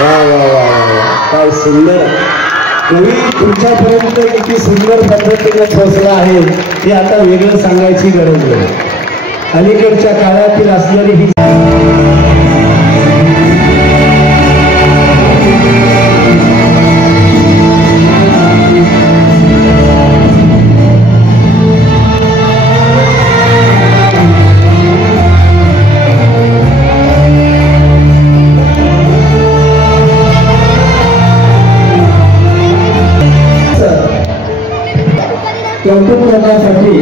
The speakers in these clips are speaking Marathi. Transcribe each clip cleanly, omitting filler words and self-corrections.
वा वा वा काय सुंदर कवी तुमच्यापर्यंत किती सुंदर पद्धतीने पोहोचला आहे हे आता वेगळं सांगायची गरज नाही. अलीकडच्या काळातील असणारी ही कौतुक करण्यासाठी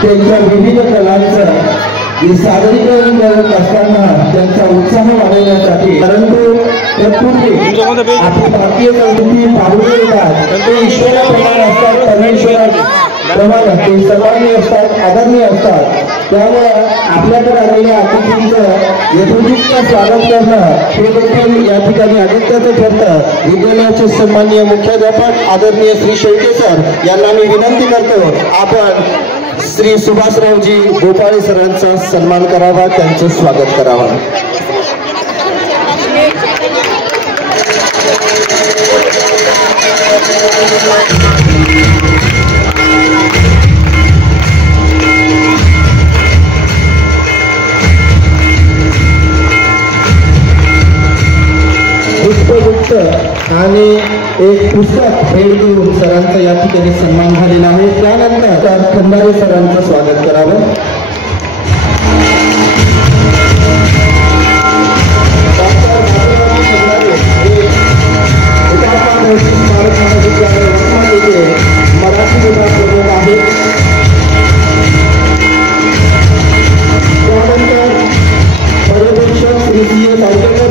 त्यांच्या विविध कलांचं सादरीकरण करत असताना त्यांचा उत्साह वाढवण्यासाठी परंतु तत्पूर्वी आपली भारतीय संस्कृती पाहून येतात ते ईश्वराप्रमाणे असतात, परमेश्वराप्रमाणे ते सर्वांनी असतात, आदरणीय असतात. त्यामुळे आपल्याकडे आलेल्या अतिथींचं यथोचित स्वागत करणं हे देखील या ठिकाणी अगत्याचं ठरतं. विद्यालयाचे सन्माननीय मुख्याध्यापक आदरणीय श्री शेळके सर यांना मी विनंती करतो आपण श्री सुभाषरावजी गोपाळे सरांचा सन्मान करावा, त्यांचं स्वागत करावं. पुष्पगुच्छ आणि एक पुस्तक भेट देऊन सरांचा या ठिकाणी सन्मान झालेला आहे. त्यानंतर खंदारे सरांचं स्वागत करावं. मराठी विभाग प्रमुख आहेत. त्यानंतर पर्यवेक्षक श्री सी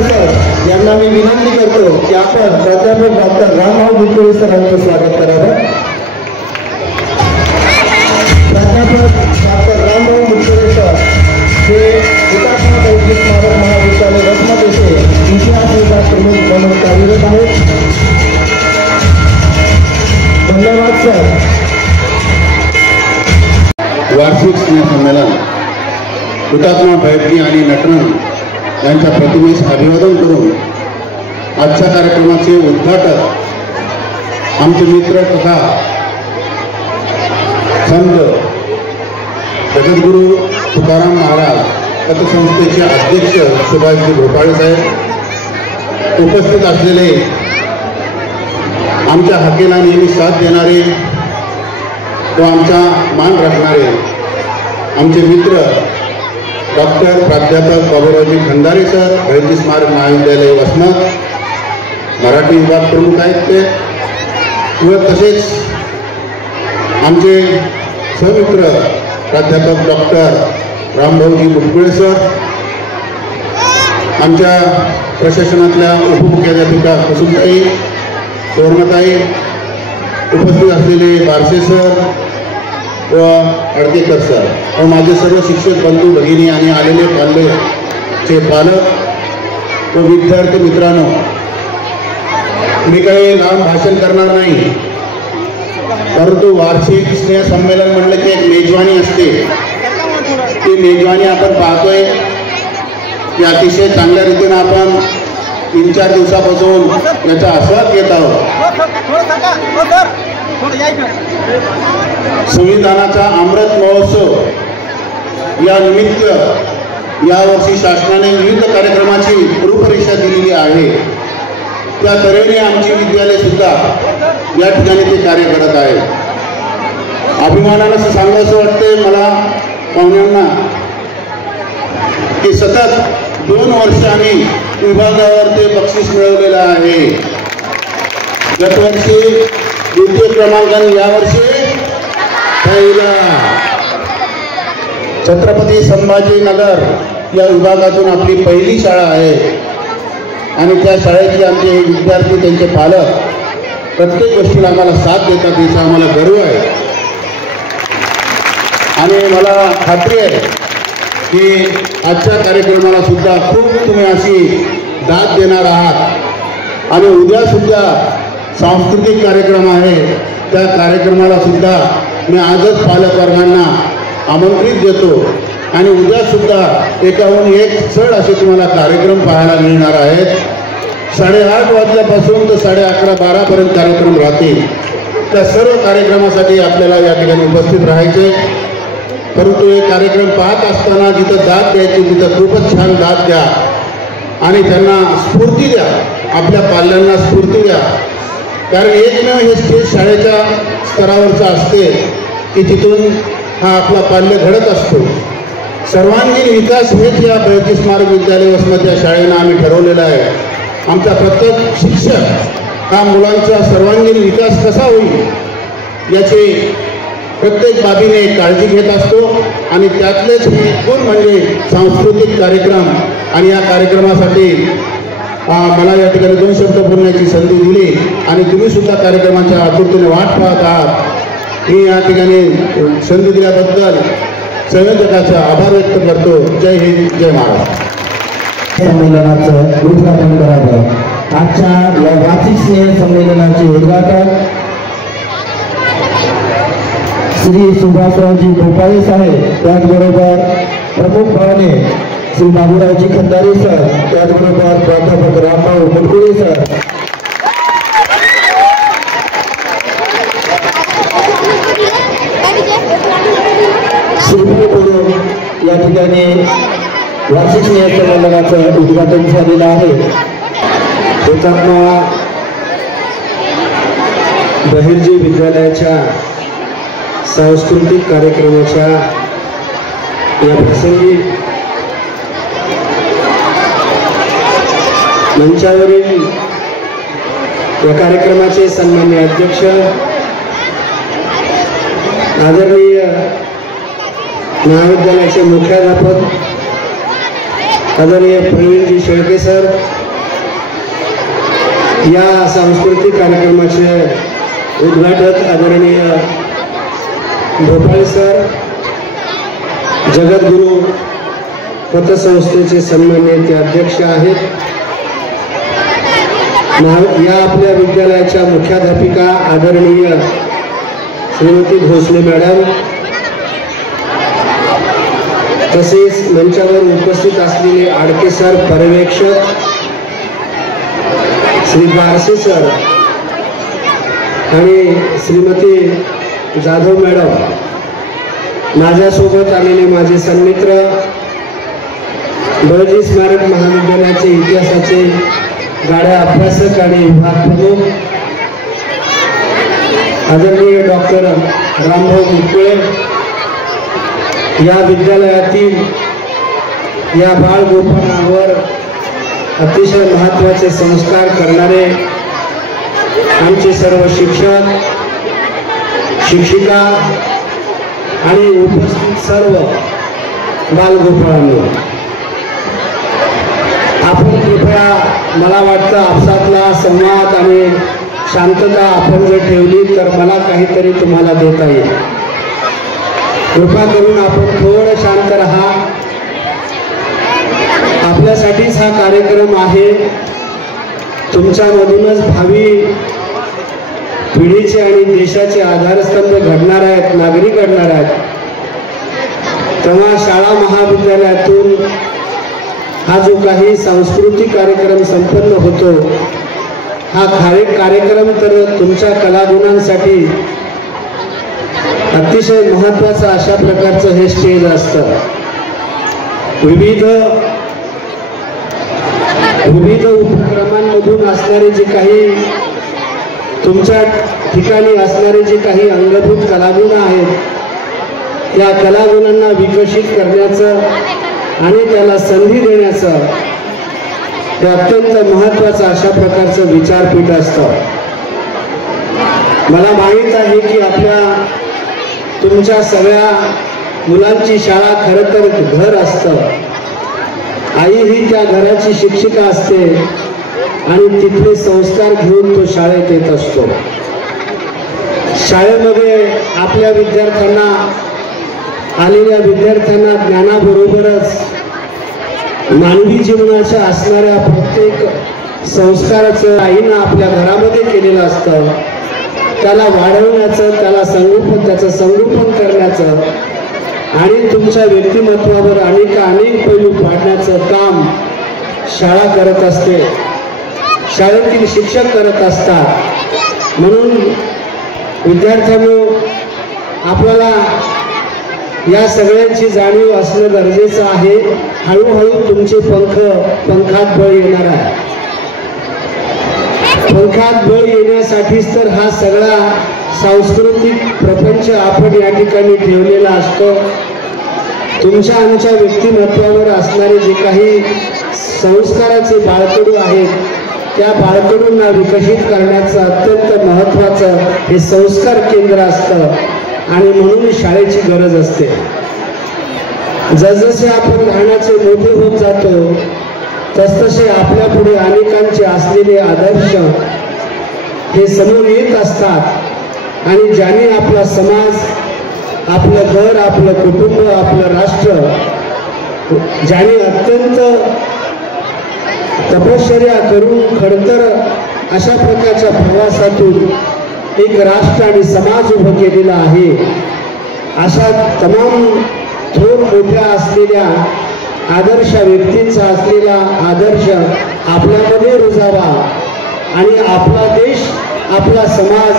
सर यांना मी विनंती करतो की आपण प्राध्यापक डॉक्टर रामभाऊ मुटकुळे सरांचं स्वागत करावं. प्राध्यापक डॉक्टर रामभाऊ मुटकुळे सर हे हुतात्मा बौद्धिक स्मारक महाविद्यालय रत्नागिरी येथे इतिहास विभाग प्रमुख म्हणून कार्यरत आहेत. धन्यवाद सर. वार्षिक स्नेहसंमेलन हुतात्मा भैरजी आणि नटरंग यांच्या प्रतिमेस अभिवादन करून आजच्या कार्यक्रमाचे उद्घाटक आमचे मित्र तथा संत जगद्गुरू तुकाराम महाराज पतसंस्थेचे अध्यक्ष सुभाषजी गोपाळे साहेब, उपस्थित असलेले आमच्या हाकेला नेहमी साथ देणारे व आमचा मान राखणारे आमचे मित्र डॉक्टर प्राध्यापक बाबूरावजी खंदारे सर, भैरजी स्मारक महाविद्यालय वसमत मराठी विभाग प्रमुख आहेत ते, व तसेच आमचे सहमित्र प्राध्यापक डॉक्टर रामभाऊजी मुटकुळे सर, आमच्या प्रशासनातल्या उपमुख्याध्यापिका कुसुमताई, सुवर्णताई, उपस्थित असलेले बारसे सर व अडकेकर सर व माझे सर्व शिक्षक बंधू भगिनी आणि आलेले पालकचे पालक व विद्यार्थी मित्रांनो, मी काही लांब भाषण करणार नाही, परंतु वार्षिक स्नेहसंमेलन म्हटलं की एक मेजवानी असते. ती मेजवानी आपण पाहतोय की अतिशय चांगल्या रीतीनं आपण 3-4 दिवसापासून याचा आस्वाद घेत आहोत. संविधानाचा अमृत महोत्सव या निमित्त यावर्षी शासनाने विविध कार्यक्रमाची रूपरेषा दिलेली आहे. त्या तऱ्हेने आमची विद्यालय सुद्धा या ठिकाणी ते कार्य करत आहे. अभिमानानं सांगावंसं वाटते मला पाहुण्यांना की सतत 2 वर्षांनी विभागावर ते बक्षीस मिळवलेलं आहे. गतवर्षी द्वितीय क्रमांकाने यावर्षी पहिला. छत्रपती संभाजीनगर या विभागातून आपली पहिली शाळा आहे आणि त्या शाळेचे आमचे विद्यार्थी, त्यांचे पालक प्रत्येक गोष्टीला आम्हाला साथ देतात, याचा आम्हाला गर्व आहे. आणि मला खात्री आहे की आजच्या कार्यक्रमाला सुद्धा खूप तुम्ही अशी दाद देणार आहात आणि उद्या सुद्धा सांस्कृतिक कार्यक्रम आहे. त्या कार्यक्रमाला सुद्धा मी आजच पालक वर्गांना आमंत्रित देतो आणि उद्या सुद्धा एकाहून एक चढ असे तुम्हाला कार्यक्रम पाहायला मिळणार आहेत. 8:30 वाजल्यापासून तर 11:30 12पर्यंत कार्यक्रम राहतील. त्या सर्व कार्यक्रमासाठी आपल्याला या ठिकाणी उपस्थित राहायचे. परंतु हे कार्यक्रम पाहत असताना जिथं दाद द्यायची तिथं खूपच छान दाद द्या आणि त्यांना स्फूर्ती द्या, आपल्या पाल्यांना स्फूर्ती द्या. कारण एकमेव हे स्टेज शाळेच्या स्तरावरचं असते की तिथून हा आपला पाल्य घडत असतो. सर्वांगीण विकास हेच या बहिर्जी स्मारक विद्यालय वसमत या शाळेनं आम्ही ठरवलेलं आहे. आमचा प्रत्येक शिक्षक हा मुलांचा सर्वांगीण विकास कसा होईल याची प्रत्येक बाबीने काळजी घेत असतो आणि त्यातलेच हे गुण म्हणजे सांस्कृतिक कार्यक्रम. आणि या कार्यक्रमासाठी मला या ठिकाणी 2 शब्द बोलण्याची संधी दिली आणि तुम्ही सुद्धा कार्यक्रमाच्या आतुरतेने वाट पाहत आहात. मी या ठिकाणी संधी दिल्याबद्दल संयोजकाचा आभार व्यक्त करतो. जय हिंद, जय महाराष्ट्र. संमेलनाचं उद्घाटन करावं. आजच्या या वाचिक स्नेह संमेलनाचे उद्घाटन श्री सुभाषरावजी भोपाळे साहेब, त्याचबरोबर प्रमुख पाहुणे श्री बाबूरावजी खंदारे सर, त्याचबरोबर प्राध्यापक रामभाऊ मुटकुळे सर, श्रीपूर या ठिकाणी वार्षिक स्नेह संमेलनाचं उद्घाटन झालेलं आहे. हुतात्मा बहिर्जी विद्यालयाच्या सांस्कृतिक कार्यक्रमाच्या या प्रसंगी मंचावरील या कार्यक्रमाचे सन्माननीय अध्यक्ष आदरणीय महाविद्यालयाचे मुख्याध्यापक आदरणीय प्रवीणजी शेळके सर, या सांस्कृतिक कार्यक्रमाचे उद्घाटक आदरणीय भोपाळे सर, जगद्गुरू पतसंस्थेचे सन्माननीय ते अध्यक्ष आहेत, या आपल्या विद्यालयाच्या मुख्याध्यापिका आदरणीय श्रीमती भोसले मॅडम, तसेच मंचावर उपस्थित असलेले आडके सर, पर्यवेक्षक श्री बारसे सर आणि श्रीमती जाधव मॅडम, माझ्यासोबत आलेले माझे सन्मित्र, बहिर्जी स्मारक महाविद्यालयाचे इतिहासाचे गाड्या अभ्यासक आणि विभाग प्रमुख आदरणीय डॉक्टर रामभाऊ मुटकुळे, या विद्यालयातील या बाळगोपाळांवर अतिशय महत्त्वाचे संस्कार करणारे आमचे सर्व शिक्षक, शिक्षिका आणि उपस्थित सर्व बालगोपाळांनो, आपण कृपया, मला वाटतं आपसातला संवाद आणि शांतता आपण जर ठेवली तर मला काहीतरी तुम्हाला देता येईल. कृपा करून आपण थोडं शांत राहा. आपल्यासाठीच हा कार्यक्रम आहे. तुमच्यामधूनच भावी पिढीचे आणि देशाचे आधारस्तंभ घडणार आहेत, नागरिक घडणार आहेत. तेव्हा शाळा महाविद्यालयातून हा जो काही सांस्कृतिक कार्यक्रम संपन्न होतो, हा कार्यक्रम तर तुमच्या कलागुणांसाठी अतिशय महत्त्वाचं अशा प्रकारचं हे स्टेज असतं. विविध उपक्रमांमधून असणारे जे काही तुमच्या ठिकाणी असणारे जे काही अंगभूत कलागुण आहेत, त्या कलागुणांना विकसित करण्याचं आणि त्याला संधी देण्याचं हे अत्यंत महत्त्वाचं अशा प्रकारचं विचारपीठ असतं. मला माहीत आहे की तुमच्या सगळ्या मुलांची शाळा खरं तर घर असतं. आई ही त्या घराची शिक्षिका असते आणि तिथले संस्कार घेऊन तो शाळेत येत असतो. शाळेमध्ये आपल्या विद्यार्थ्यांना, आलेल्या विद्यार्थ्यांना ज्ञानाबरोबरच मानवी जीवनाच्या असणाऱ्या प्रत्येक संस्काराचं आईनं आपल्या घरामध्ये केलेलं असतं. त्याला वाढवण्याचं, त्याचं संगोपन करण्याचं आणि तुमच्या व्यक्तिमत्वावर अनेक पैलू पाडण्याचं काम शाळा करत असते, शाळेतील शिक्षक करत असतात. म्हणून विद्यार्थ्यांनो, आपल्याला या सगळ्यांची जाणीव असणं गरजेचं आहे. हळूहळू तुमचे पंखात बळ येणार आहे. पंखात बळ येण्यासाठीच तर हा सगळा सांस्कृतिक प्रपंच आपण या ठिकाणी ठेवलेला असतो. तुमच्या आमच्या व्यक्तिमत्वावर असणारे जे काही संस्काराचे बाळकडू आहेत, त्या बाळकडूंना विकसित करण्याचं अत्यंत महत्त्वाचं हे संस्कार केंद्र असतं आणि म्हणून शाळेची गरज असते. जसजसे आपण लहानाचे मोठे होत जातो तसतसे आपल्या पुढे अनेकांचे असलेले आदर्श हे समोर येत असतात आणि ज्याने आपला समाज, आपलं घर, आपलं कुटुंब, आपलं राष्ट्र, ज्याने अत्यंत तपश्चर्या करून खडतर अशा प्रकारच्या प्रवासातून एक राष्ट्र आणि समाज उभं केलेला आहे, अशा तमाम थोर मोठ्या असलेल्या आदर्श व्यक्तींचा असलेला आदर्श आपल्यामध्ये रुजावा आणि आपला देश, आपला समाज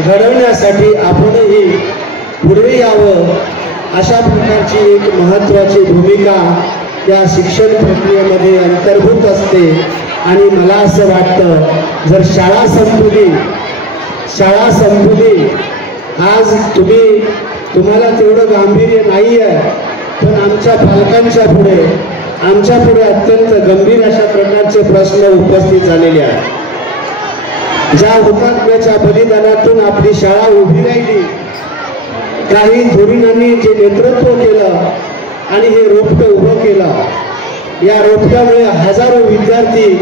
घडवण्यासाठी आपणही पुढे यावं, अशा प्रकारची एक महत्त्वाची भूमिका त्या शिक्षण प्रक्रियेमध्ये अंतर्भूत असते. आणि मला असं वाटतं, जर शाळा संपली, आज तुम्हाला तेवढं गांभीर्य नाही आहे, पण आमच्या पालकांच्या पुढे, आमच्या पुढे अत्यंत गंभीर अशा प्रकारचे प्रश्न उपस्थित झालेले आहेत. ज्या हुतात्म्याच्या बलिदानातून आपली शाळा उभी राहिली, काही धुरीणांनी जे नेतृत्व केलं आणि हे रोपटं उभं केलं, या रोपट्यामुळे हजारो विद्यार्थी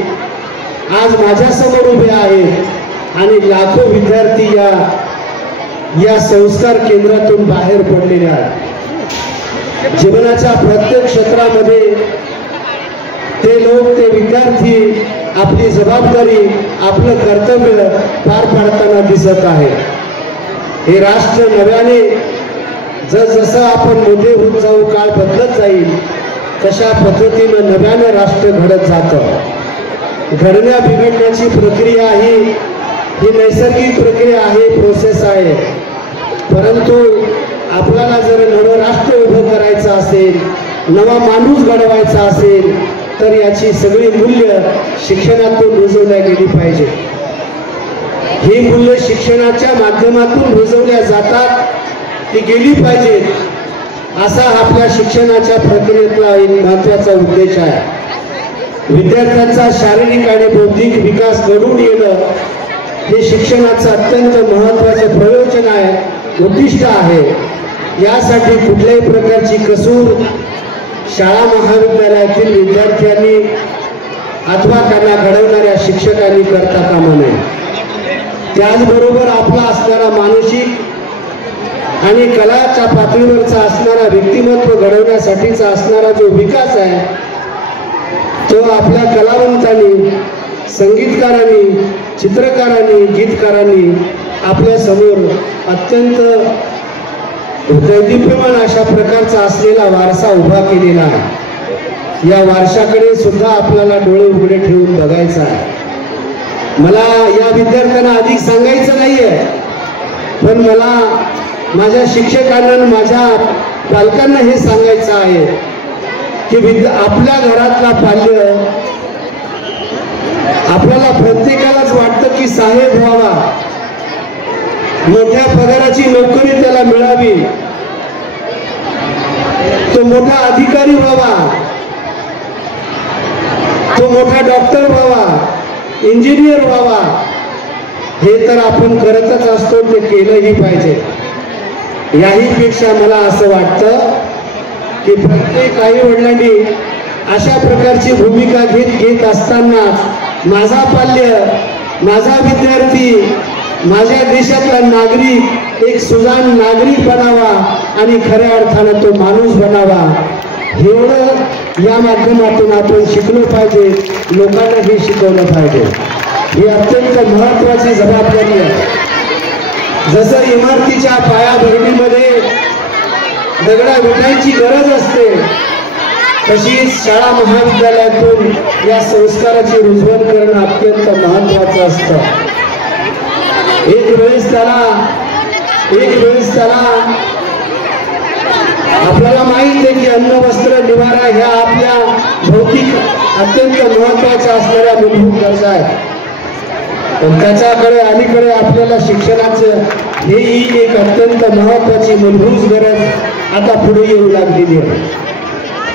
आज माझ्यासमोर उभे आहेत आणि लाखो विद्यार्थी या संस्कार केंद्रातून बाहेर पडलेले आहेत. जीवनाच्या प्रत्येक क्षेत्रामध्ये ते लोक, ते विद्यार्थी आपली जबाबदारी, आपलं कर्तव्य पार पाडताना दिसत आहे. हे राष्ट्र नव्याने जसं आपण मोठे होत जाऊ, काळ बदलत जाईल, तशा पद्धतीनं नव्यानं राष्ट्र घडत जातं. घडण्या बिघडण्याची प्रक्रिया ही नैसर्गिक प्रक्रिया आहे, प्रोसेस आहे. परंतु आपल्याला जर नवं राष्ट्र उभं करायचं असेल, नवा माणूस घडवायचा असेल, तर याची सगळी मूल्य शिक्षणातून रुजवल्या गेली पाहिजे. ही मूल्य शिक्षणाच्या माध्यमातून रुजवल्या जातात, ती गेली पाहिजेत, असा आपल्या शिक्षणाच्या प्रक्रियेतला एक महत्त्वाचा उद्देश आहे. विद्यार्थ्यांचा शारीरिक आणि बौद्धिक विकास घडून येणं हे शिक्षणाचं अत्यंत महत्त्वाचं प्रयोजन आहे, उद्दिष्ट आहे. यासाठी कुठल्याही प्रकारची कसूर शाळा महाविद्यालयातील विद्यार्थ्यांनी अथवा त्यांना घडवणाऱ्या शिक्षकांनी करता कामा नये. त्याचबरोबर आपला असणारा मानसिक आणि कलाच्या पातळीवरचा असणारा व्यक्तिमत्व घडवण्यासाठीचा असणारा जो विकास आहे, तो आपल्या कलावंतांनी, संगीतकारांनी, चित्रकारांनी, गीतकारांनी आपल्या समोर अत्यंत दैदिप्यमान अशा प्रकारचा असलेला वारसा उभा केलेला आहे. या वारशाकडे सुद्धा आपल्याला डोळे उघडे ठेवून बघायचा आहे. मला या विद्यार्थ्यांना अधिक सांगायचं नाहीये, पण मला माझ्या शिक्षकांना, माझ्या पालकांना हे सांगायचं आहे की आपल्या घरातला पाल्य, आपल्याला प्रत्येकालाच वाटतं की साहेब व्हावा, मोठ्या पगाराची नोकरी त्याला मिळावी, तो मोठा अधिकारी व्हावा, तो मोठा डॉक्टर व्हावा, इंजिनियर व्हावा. हे तर आपण करतच असतो, ते केलंही पाहिजे. याही पेक्षा मला असं वाटतं की प्रत्येक आई वडिलांनी अशा प्रकारची भूमिका घेत असताना माझा पाल्य, माझा विद्यार्थी, माझ्या देशातला नागरिक एक सुजाण नागरिक बनावा आणि खऱ्या अर्थानं तो माणूस बनावा, एवढं या माध्यमातून आपण शिकलो पाहिजे, लोकांनाही शिकवलं पाहिजे. ही अत्यंत महत्त्वाची जबाबदारी आहे. जसं इमारतीच्या पायाभरणीमध्ये दगडा विटायची गरज असते, तशीच शाळा महाविद्यालयातून या संस्काराची रुजवण करणं अत्यंत महत्वाचं असतं. एक वेळेस त्याला आपल्याला माहित आहे की अन्न वस्त्र निवारा ह्या आपल्या भौतिक अत्यंत महत्वाच्या असणाऱ्या मूलभूत गरजा आहेत. पण त्याच्याकडे अलीकडे आपल्याला शिक्षणाचं हेही एक अत्यंत महत्वाची मूलभूत गरज आता पुढे येऊ लागलेली आहे.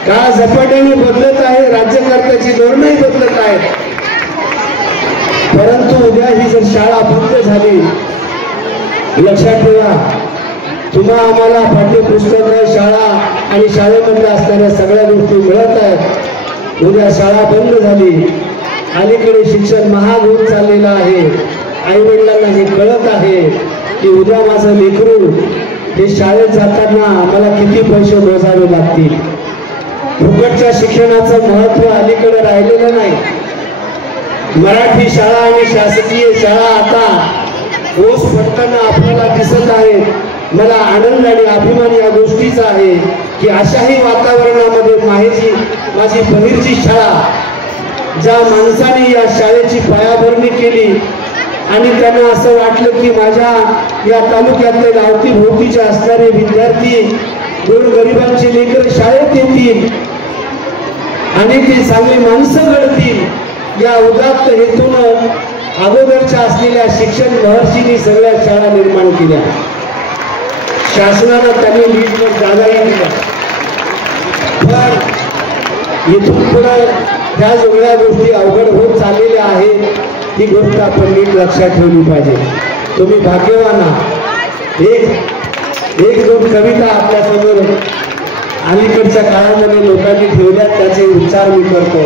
काळ झपाट्याने बदलत आहे, राज्यकर्त्याची धोरणंही बदलत आहेत. परंतु उद्या ही जर शाळा बंद झाली, लक्षात ठेवा, तुम्हा आम्हाला पाठ्यपुस्तक, शाळा आणि शाळेमध्ये असणाऱ्या सगळ्या गोष्टी मिळत आहेत. उद्या शाळा बंद झाली, अलीकडे शिक्षण महाग होत चाललेलं आहे. आई वडिलांना हे कळत आहे की उद्या माझं लेकरू हे शाळेत जाताना मला किती पैसे मोजावे लागतील. फुकटच्या शिक्षणाचं महत्व अलीकडे राहिलेलं नाही. मराठी शाळा आणि शासकीय शाळा आता ओस पडताना आपल्याला दिसत आहेत. मला आनंद आणि अभिमान या गोष्टीचा आहे की अशाही वातावरणामध्ये माझी बहिरची शाळा, ज्या माणसाने या शाळेची पायाभरणी केली आणि त्यांना असं वाटलं की माझ्या या तालुक्यातले अवतीभोवतीचे असणारे विद्यार्थी गोरगरिबांची लेकरं शाळेत येतील आणि ती चांगली माणसं घडतील, या उदात्त हेतून अगोदरच्या असलेल्या शिक्षण महर्षींनी सगळ्या शाळा निर्माण केल्या. शासनानं त्यांनी नीटवर जागाही दिल्या. पण इथून पुढे ह्या सगळ्या गोष्टी अवघड होत चाललेल्या आहेत. ही गोष्ट आपण नीट लक्षात ठेवली पाहिजे. तुम्ही भाग्यवान आहात. एक दोन कविता आपल्यासमोर अलीकडच्या काळामध्ये लोकांनी ठेवल्या, त्याचे उच्चार मी करतो.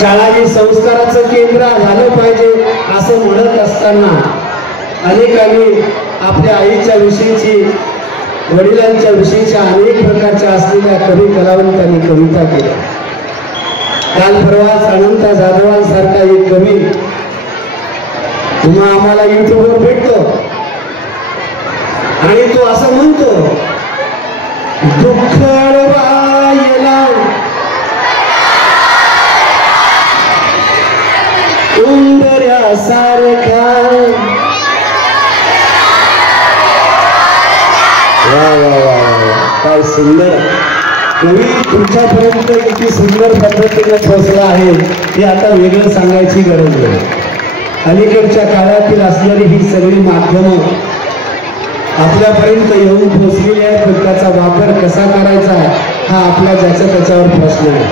शाळा ही संस्काराचं केंद्र झालं पाहिजे असं म्हणत असताना अनेकांनी आपल्या आईच्या विषयीची, वडिलांच्या विषयीच्या अनेक प्रकारच्या असलेल्या कवी कलावंतांनी कविता केल्या. काल परवाच अनंत जाधवांसारखा एक कवी तुम्हा आम्हाला युट्यूबवर भेटतो आणि तो असं म्हणतो, दुःख अडवायला उंबऱ्यासारखा. काय सुंदर कवी तुमच्यापर्यंत किती सुंदर पद्धतीने पोहोचला आहे हे आता वेगळं सांगायची गरज नाही. अलीकडच्या काळातील असणारी ही सगळी माध्यमं आपल्यापर्यंत येऊन पोहोचलेली आहेत, पण त्याचा वापर कसा करायचा हा आपला ज्याचा त्याच्यावर प्रश्न आहे.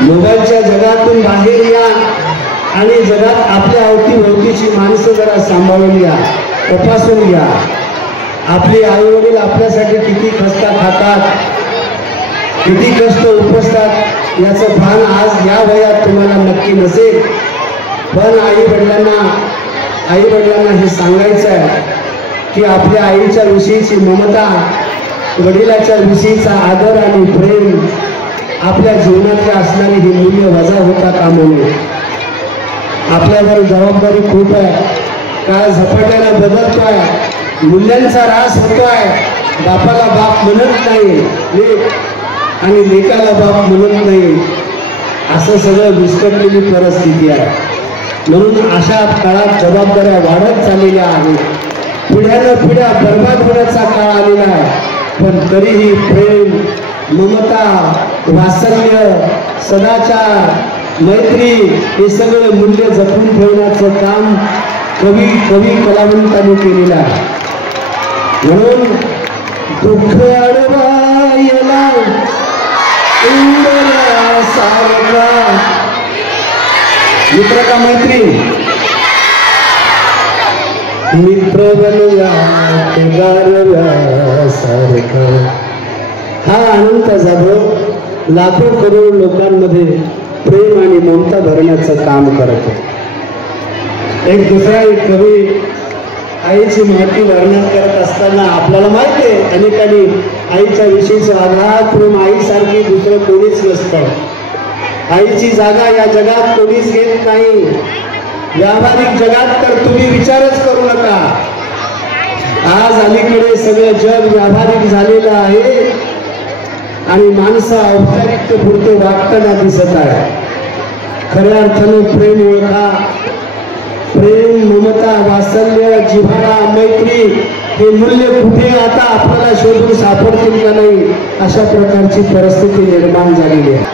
मोबाईलच्या जगातून बाहेर या आणि जगात आपल्या अवतीभोवतीची माणसं जरा सांभाळून घ्या, तपासून घ्या. आपले आई वडील आपल्यासाठी किती खस्ता खातात, किती कष्ट उपसतात याचं भान आज या वयात तुम्हाला नक्की नसेल. पण आई वडिलांना हे सांगायचं आहे की आपल्या आईच्या विषयीची ममता, वडिलाच्या विषयीचा आदर आणि प्रेम आपल्या जीवनातल्या असणारी ही मूल्य वजा होता कामा नये. आपल्यावर जबाबदारी खूप आहे. काळ झपाट्याने बदलतोय, मूल्यांचा ऱ्हास होतोय. बापाला बाप म्हणत नाही आणि लेकाला बाप म्हणत नाही, असं सगळं विस्कटलेली परिस्थिती आहे. म्हणून अशा काळात जबाबदाऱ्या वाढत चाललेल्या आहेत. पिढ्यानं पिढ्या बर्बाद होण्याचा काळ आलेला आहे. पण तरीही प्रेम, ममता, वात्सल्य, सदाचार, मैत्री हे सगळे मूल्य जपून ठेवण्याचं काम कवी कलावंतांनी केलेलं आहे. म्हणून दुःख अडवायला सारखा मित्र का मैत्री, मित्र बनूया सारखा. हा अनंत जाधव लाखो करोड लोकांमध्ये प्रेम आणि ममता भरण्याचं काम करतो. एक दुसरा एक कवी आईची महती वर्णन करत असताना आपल्याला माहिती आहे अनेकांनी आईच्या विषयीचं आघात प्रेम आईसारखी दुसरं कोणीच नसतं. आईची जागा या जगात कोणीच घेत नाही. व्यावहारिक जगात तर तुम्ही विचारच करू नका. आज अलीकडे सगळं जग व्यावहारिक झालेलं आहे आणि माणसं औपचारिकतेपुरते वागताना दिसत आहे. खऱ्या अर्थाने प्रेम ओळखा. प्रेम, ममता, वात्सल्य, जिव्हाळा, मैत्री हे मूल्य कुठे आता आपल्याला शोधून सापडतील का नाही अशा प्रकारची परिस्थिती निर्माण झालेली आहे.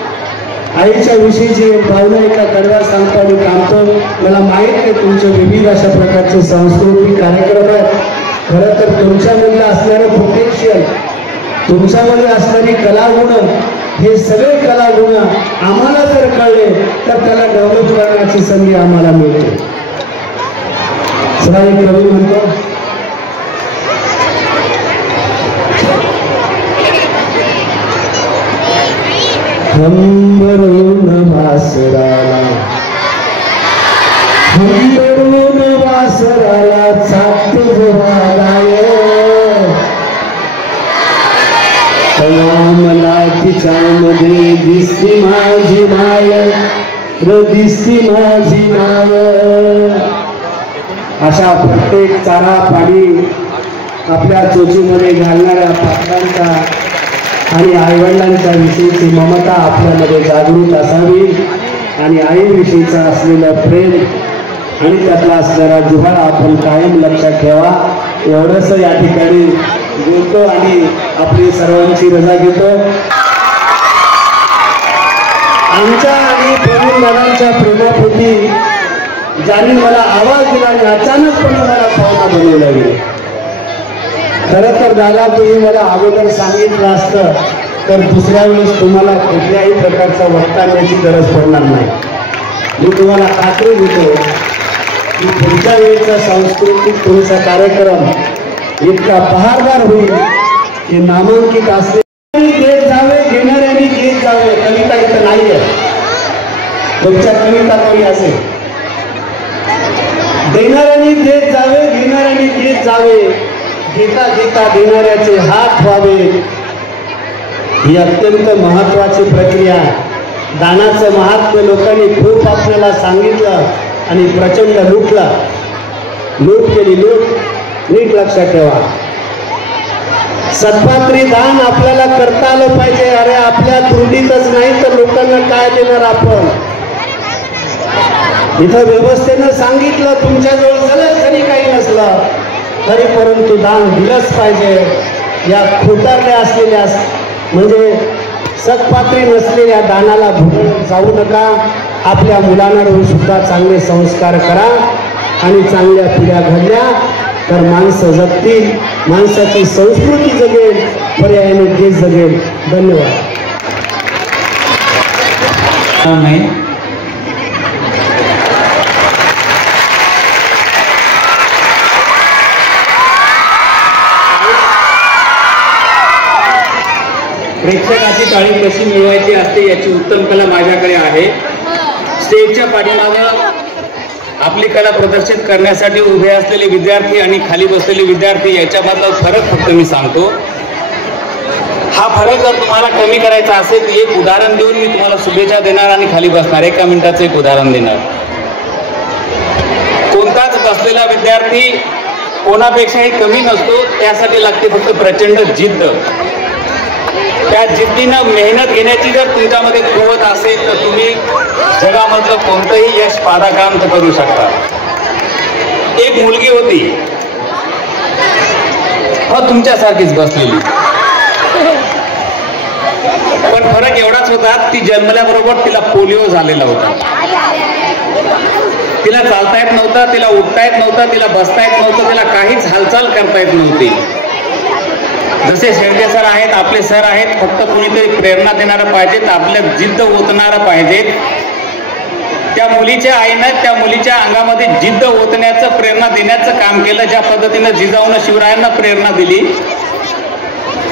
आईच्या विषयीची एक भावना एका कडव्या सांगतो आणि थांबतो. मला माहीत आहे तुमचे विविध अशा प्रकारचे सांस्कृतिक कार्यक्रम आहेत. खरं तर तुमच्यामध्ये असणारं पोटेन्शियल, तुमच्यामध्ये असणारी कलागुण, हे सगळे कलागुण आम्हाला जर कळले तर त्याला डेव्हलप करण्याची संधी आम्हाला मिळते. सगळा एक कवी म्हणतो, हंबरून वासराला, हंबरून वासराला चाट जोरालाय, मला तिच्यामध्ये दिसती माझी माय, दिसती माझी माय. अशा प्रत्येक चारा पाणी आपल्या चोचीमध्ये घालणाऱ्या पात्रांचा आणि आईवडिलांच्या विषयीची ममता आपल्यामध्ये जागृत असावी आणि आईविषयीचा असलेलं प्रेम आणि त्यातला असणारा जिव्हाळा आपण कायम लक्षात ठेवा. एवढंच या ठिकाणी बोलतो आणि आपली सर्वांची रजा घेतो. आमच्या आणि प्रवीण दादांच्या प्रेमापोटी ज्यांनी मला आवाज दिला आणि अचानकपणे मला पाहुणा बनवला गेला. खरं तर दादा तुम्ही मला अगोदर सांगितलं असतं तर दुसऱ्या वेळेस तुम्हाला कुठल्याही प्रकारचा वक्तव्याची गरज पडणार नाही. मी तुम्हाला खात्री देतो की पुढच्या वेळेचा सांस्कृतिक तुमचा कार्यक्रम इतका बहारदार होईल की नामांकित असले देत जावे, घेणाऱ्यांनी घेत जावे. कविता इथं नाही आहे, तुमच्या कविता काही असेल. देणाऱ्यांनी देत जावे, घेणाऱ्यांनी घेत जावे, घेता घेता देणाऱ्याचे हात व्हावे. ही अत्यंत महत्वाची प्रक्रिया. दानाचं महात्म्य लोकांनी खूप आपल्याला सांगितलं आणि प्रचंड लूट केली. नीट लक्षात ठेवा. सत्पात्री दान आपल्याला करता आलं पाहिजे. अरे आपल्या त्रुटीतच नाही तर लोकांना काय देणार आपण. इथं व्यवस्थेनं सांगितलं तुमच्याजवळ झालं तरी काही नसलं तरी परंतु दान दिलंच पाहिजे. या खोटारल्या असलेल्या म्हणजे सत्पात्री नसलेल्या दानाला भुलून जाऊ नका. आपल्या मुलांवर सुद्धा चांगले संस्कार करा आणि चांगल्या पिढ्या घडल्या तर माणसं जगतील, माणसाची संस्कृती जगेल, पर्यायाने देश जगेल. धन्यवाद. प्रेक्षकाची टाळी कशी मिळवायची असते याची उत्तम कला माझ्याकडे आहे. स्टेजच्या पाठीमागं आपली कला प्रदर्शित करण्यासाठी उभे असलेले विद्यार्थी आणि खाली बसलेले विद्यार्थी याच्यामधला फरक फक्त मी सांगतो. हा फरक जर तुम्हाला कमी करायचा असेल तर एक उदाहरण देऊन मी तुम्हाला शुभेच्छा देणार आणि खाली बसणार. 1 मिनिटाचं एक उदाहरण देणार. कोणताच बसलेला विद्यार्थी कोणापेक्षाही कमी नसतो. त्यासाठी लागते फक्त प्रचंड जिद्द. त्या जिद्दीनं मेहनत घेण्याची जर तुमच्यामध्ये कुवत असेल तर तुम्ही जगामधलं कोणतंही यश पादाक्रांत करू शकता. एक मुलगी होती तुमच्यासारखीच बसलेली, पण फरक एवढाच होता ती जन्मल्याबरोबर तिला पोलिओ झालेला होता. तिला चालता येत नव्हतं, तिला उठता येत नव्हतं, तिला बसता येत नव्हतं, तिला काहीच हालचाल करता येत नव्हती. जसे शेळके सर आहेत, आपले सर आहेत, फक्त कोणीतरी प्रेरणा देणारं पाहिजेत, आपल्या जिद्द ओतणारं पाहिजेत. त्या मुलीच्या आईनं त्या मुलीच्या अंगामध्ये जिद्द ओतण्याचं, प्रेरणा देण्याचं काम केलं. ज्या पद्धतीनं जिजाऊनं शिवरायांना प्रेरणा दिली.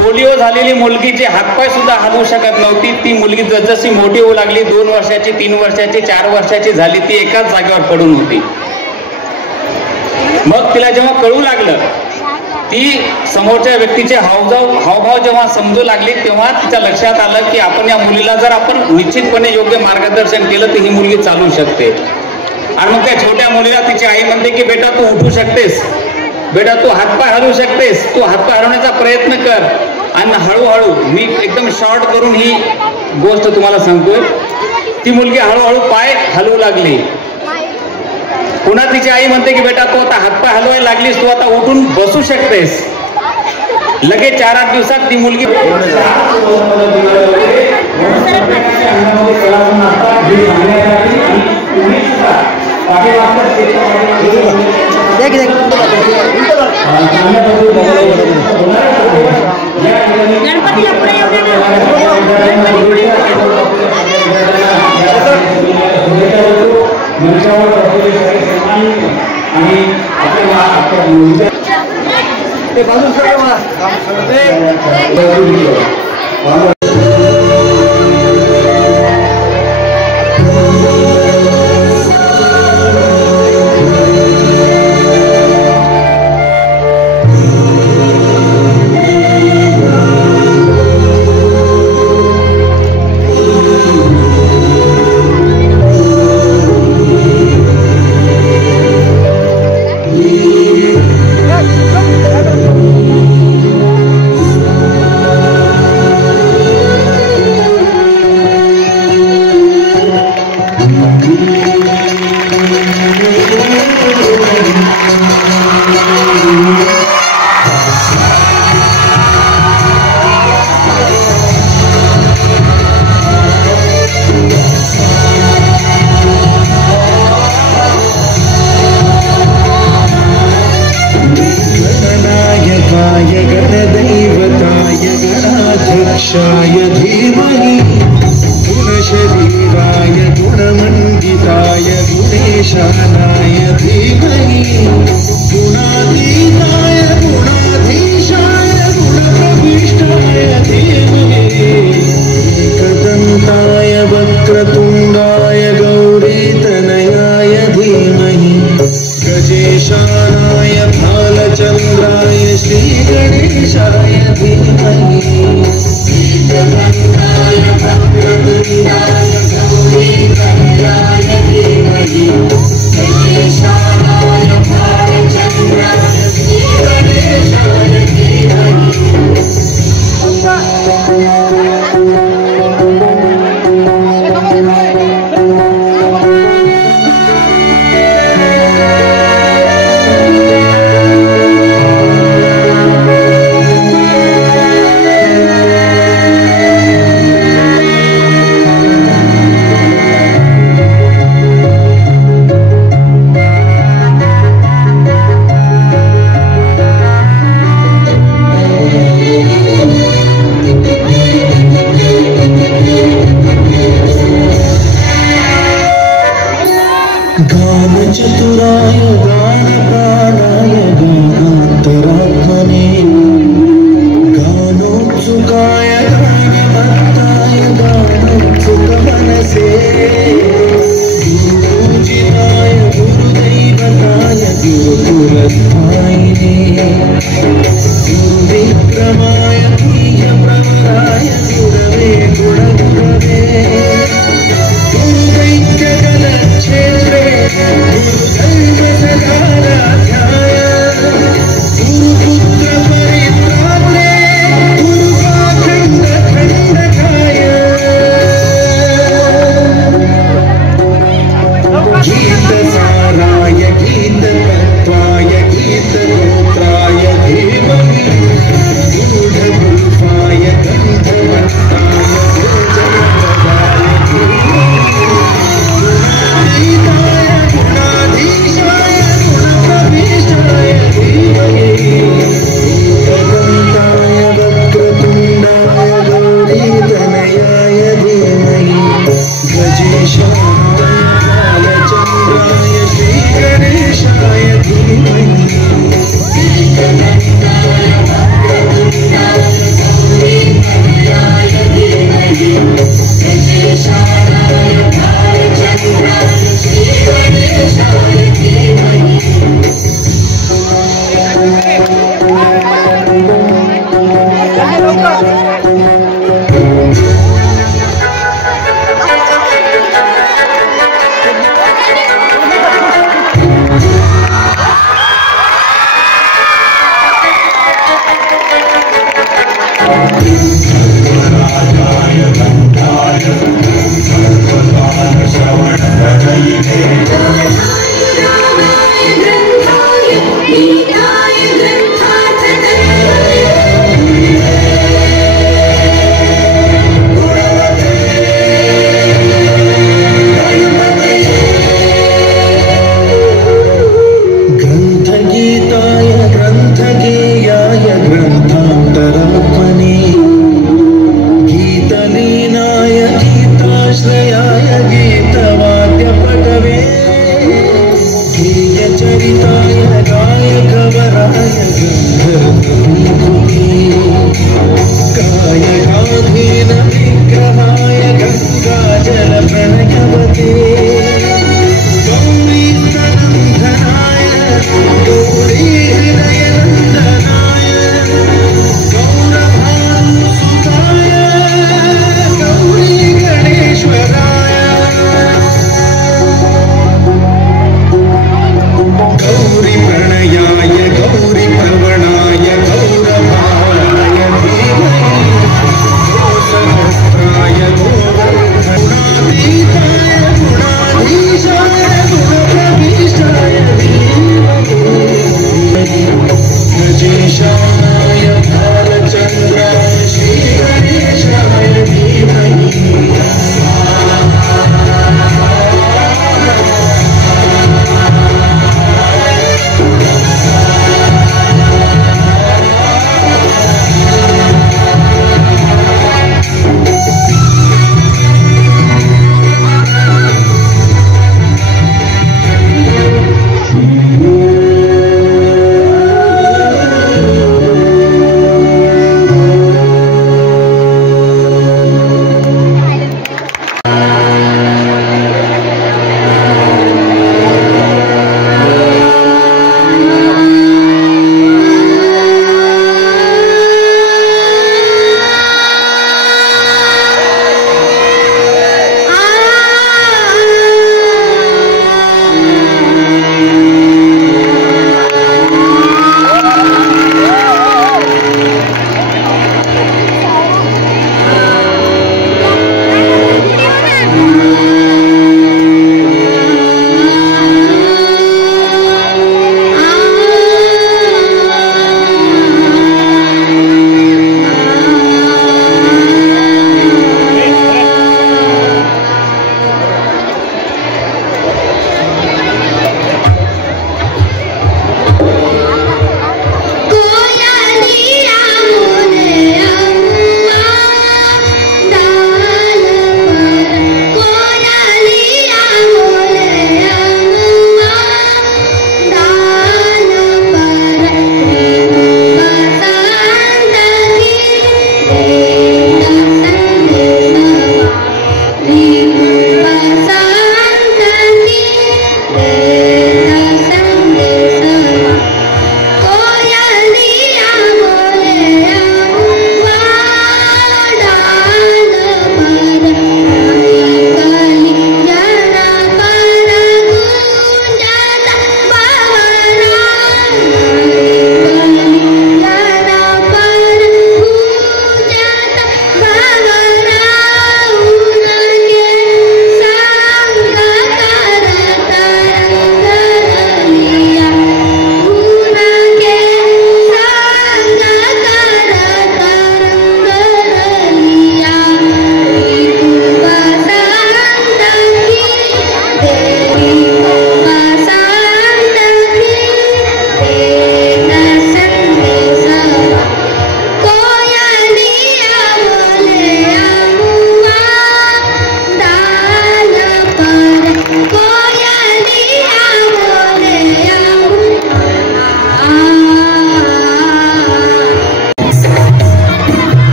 पोलिओ झालेली मुलगी जी हातपाय सुद्धा हलवू शकत नव्हती, ती मुलगी जसजशी मोठी होऊ लागली, 2 वर्षाची, 3 वर्षाची, 4 वर्षाची झाली, ती एकाच जागेवर पडून होती. मग तिला जेव्हा कळू लागलं, ती समोरच्या व्यक्तीचे हावभाव जेव्हा समजू लागली, तेव्हा तिच्या लक्षात आलं की आपण या मुलीला जर आपण निश्चितपणे योग्य मार्गदर्शन केलं तर ही मुलगी चालू शकते. आणि मग त्या छोट्या मुलीला तिची आई म्हणते की बेटा तू उठू शकतेस. बेटा तू हातपाय हलवू शकतेस, तू हातपाय हलवण्याचा प्रयत्न कर. आणि हळूहळू मी एकदम शॉर्ट करून ही गोष्ट तुम्हाला सांगतोय. ती मुलगी हळूहळू पाय हलवू लागली. पुन्हा तिची आई म्हणते की बेटा तू आता हातपाय हलवायला लागलीस, तू आता उठून बसू शकतेस. लगेच 4-8 दिवसात ती मुलगी ते बाजून सगळं मला गणाध्यक्षाय धीमहि गुणशरीराय गुणमण्डिताय गुणेशानाय धीमहि गुणातीताय गुणाधीशाय गुणप्रविष्टाय धीमहि एकदन्ताय वक्रतुण्डाय गौरीतनयाय धीमहि गजेशानाय भालचन्द्राय श्रीगणेशाय धीमहि एकदन्ताय वक्रतुण्डाय गौरीतनयाय धीमहि गजेशानाय भालचन्द्राय श्रीगणेशाय धीमहि चतुराय गानप्राणाय गानान्तरात्मने गानोत्सुकाय गानभक्ताय गानोत्सुकमनसे गुरुपूजिताय गुरुदैवताय गुरुकुलस्थायिने गुरुविक्रमाय प्रियप्रवराय गुरवे गुणगुरवे गुरुदैत्यगणक्षेत्रे गुरुदैवसदाराध्याय गुरुपुत्रपरित्रात्रे गुरुपाखण्डखण्डकाय गीतसाराय गीततत्त्वाय गीतगोत्राय धीमहि गूढगुल्फाय गन्धवत्ताय गुरुजनपदाय धीमहि गुणाधीशाय गुणप्रविष्टाय धीमहि एकदन्ताय वक्रतुण्डाय गौरीतनयाय धीमहि गजेशानाय भालचन्द्राय श्रीगणेशाय धीमहि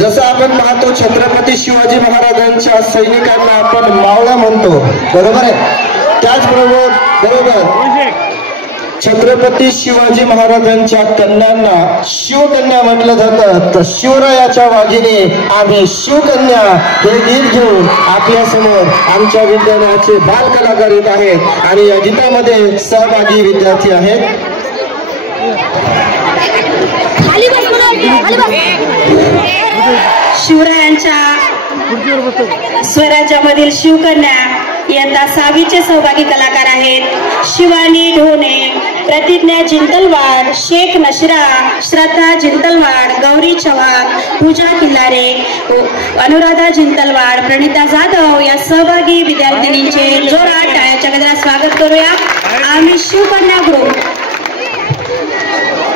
जसं आपण पाहतो छत्रपती शिवाजी महाराजांच्या सैनिकांना आपण मावळा म्हणतो, बरोबर आहे. त्याचबरोबर छत्रपती शिवाजी महाराजांच्या कन्यांना शिवकन्या म्हटलं जातं. तर शिवरायाच्या वाघिणी आम्ही शिवकन्या हे गीत घेऊन आपल्या समोर आमच्या विद्यालयाचे बाल कलाकार येत आहेत आणि या गीतामध्ये सहभागी विद्यार्थी आहेत. शिवरायांच्या स्वराज्यामधील शिवकन्या यंदा 6वीचे सहभागी कलाकार आहेत. शिवानी ढोणे, प्रतिज्ञा जिंतलवाड, शेख नशरा, श्रद्धा जिंतलवाड, गौरी चव्हाण, पूजा किल्लारे, अनुराधा जिंतलवाड, प्रणिता जाधव या सहभागी विद्यार्थिनींचे जोरात टाळ्याच्या गजरात स्वागत करूया. आम्ही शिवकन्या ग्रुप.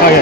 Hey,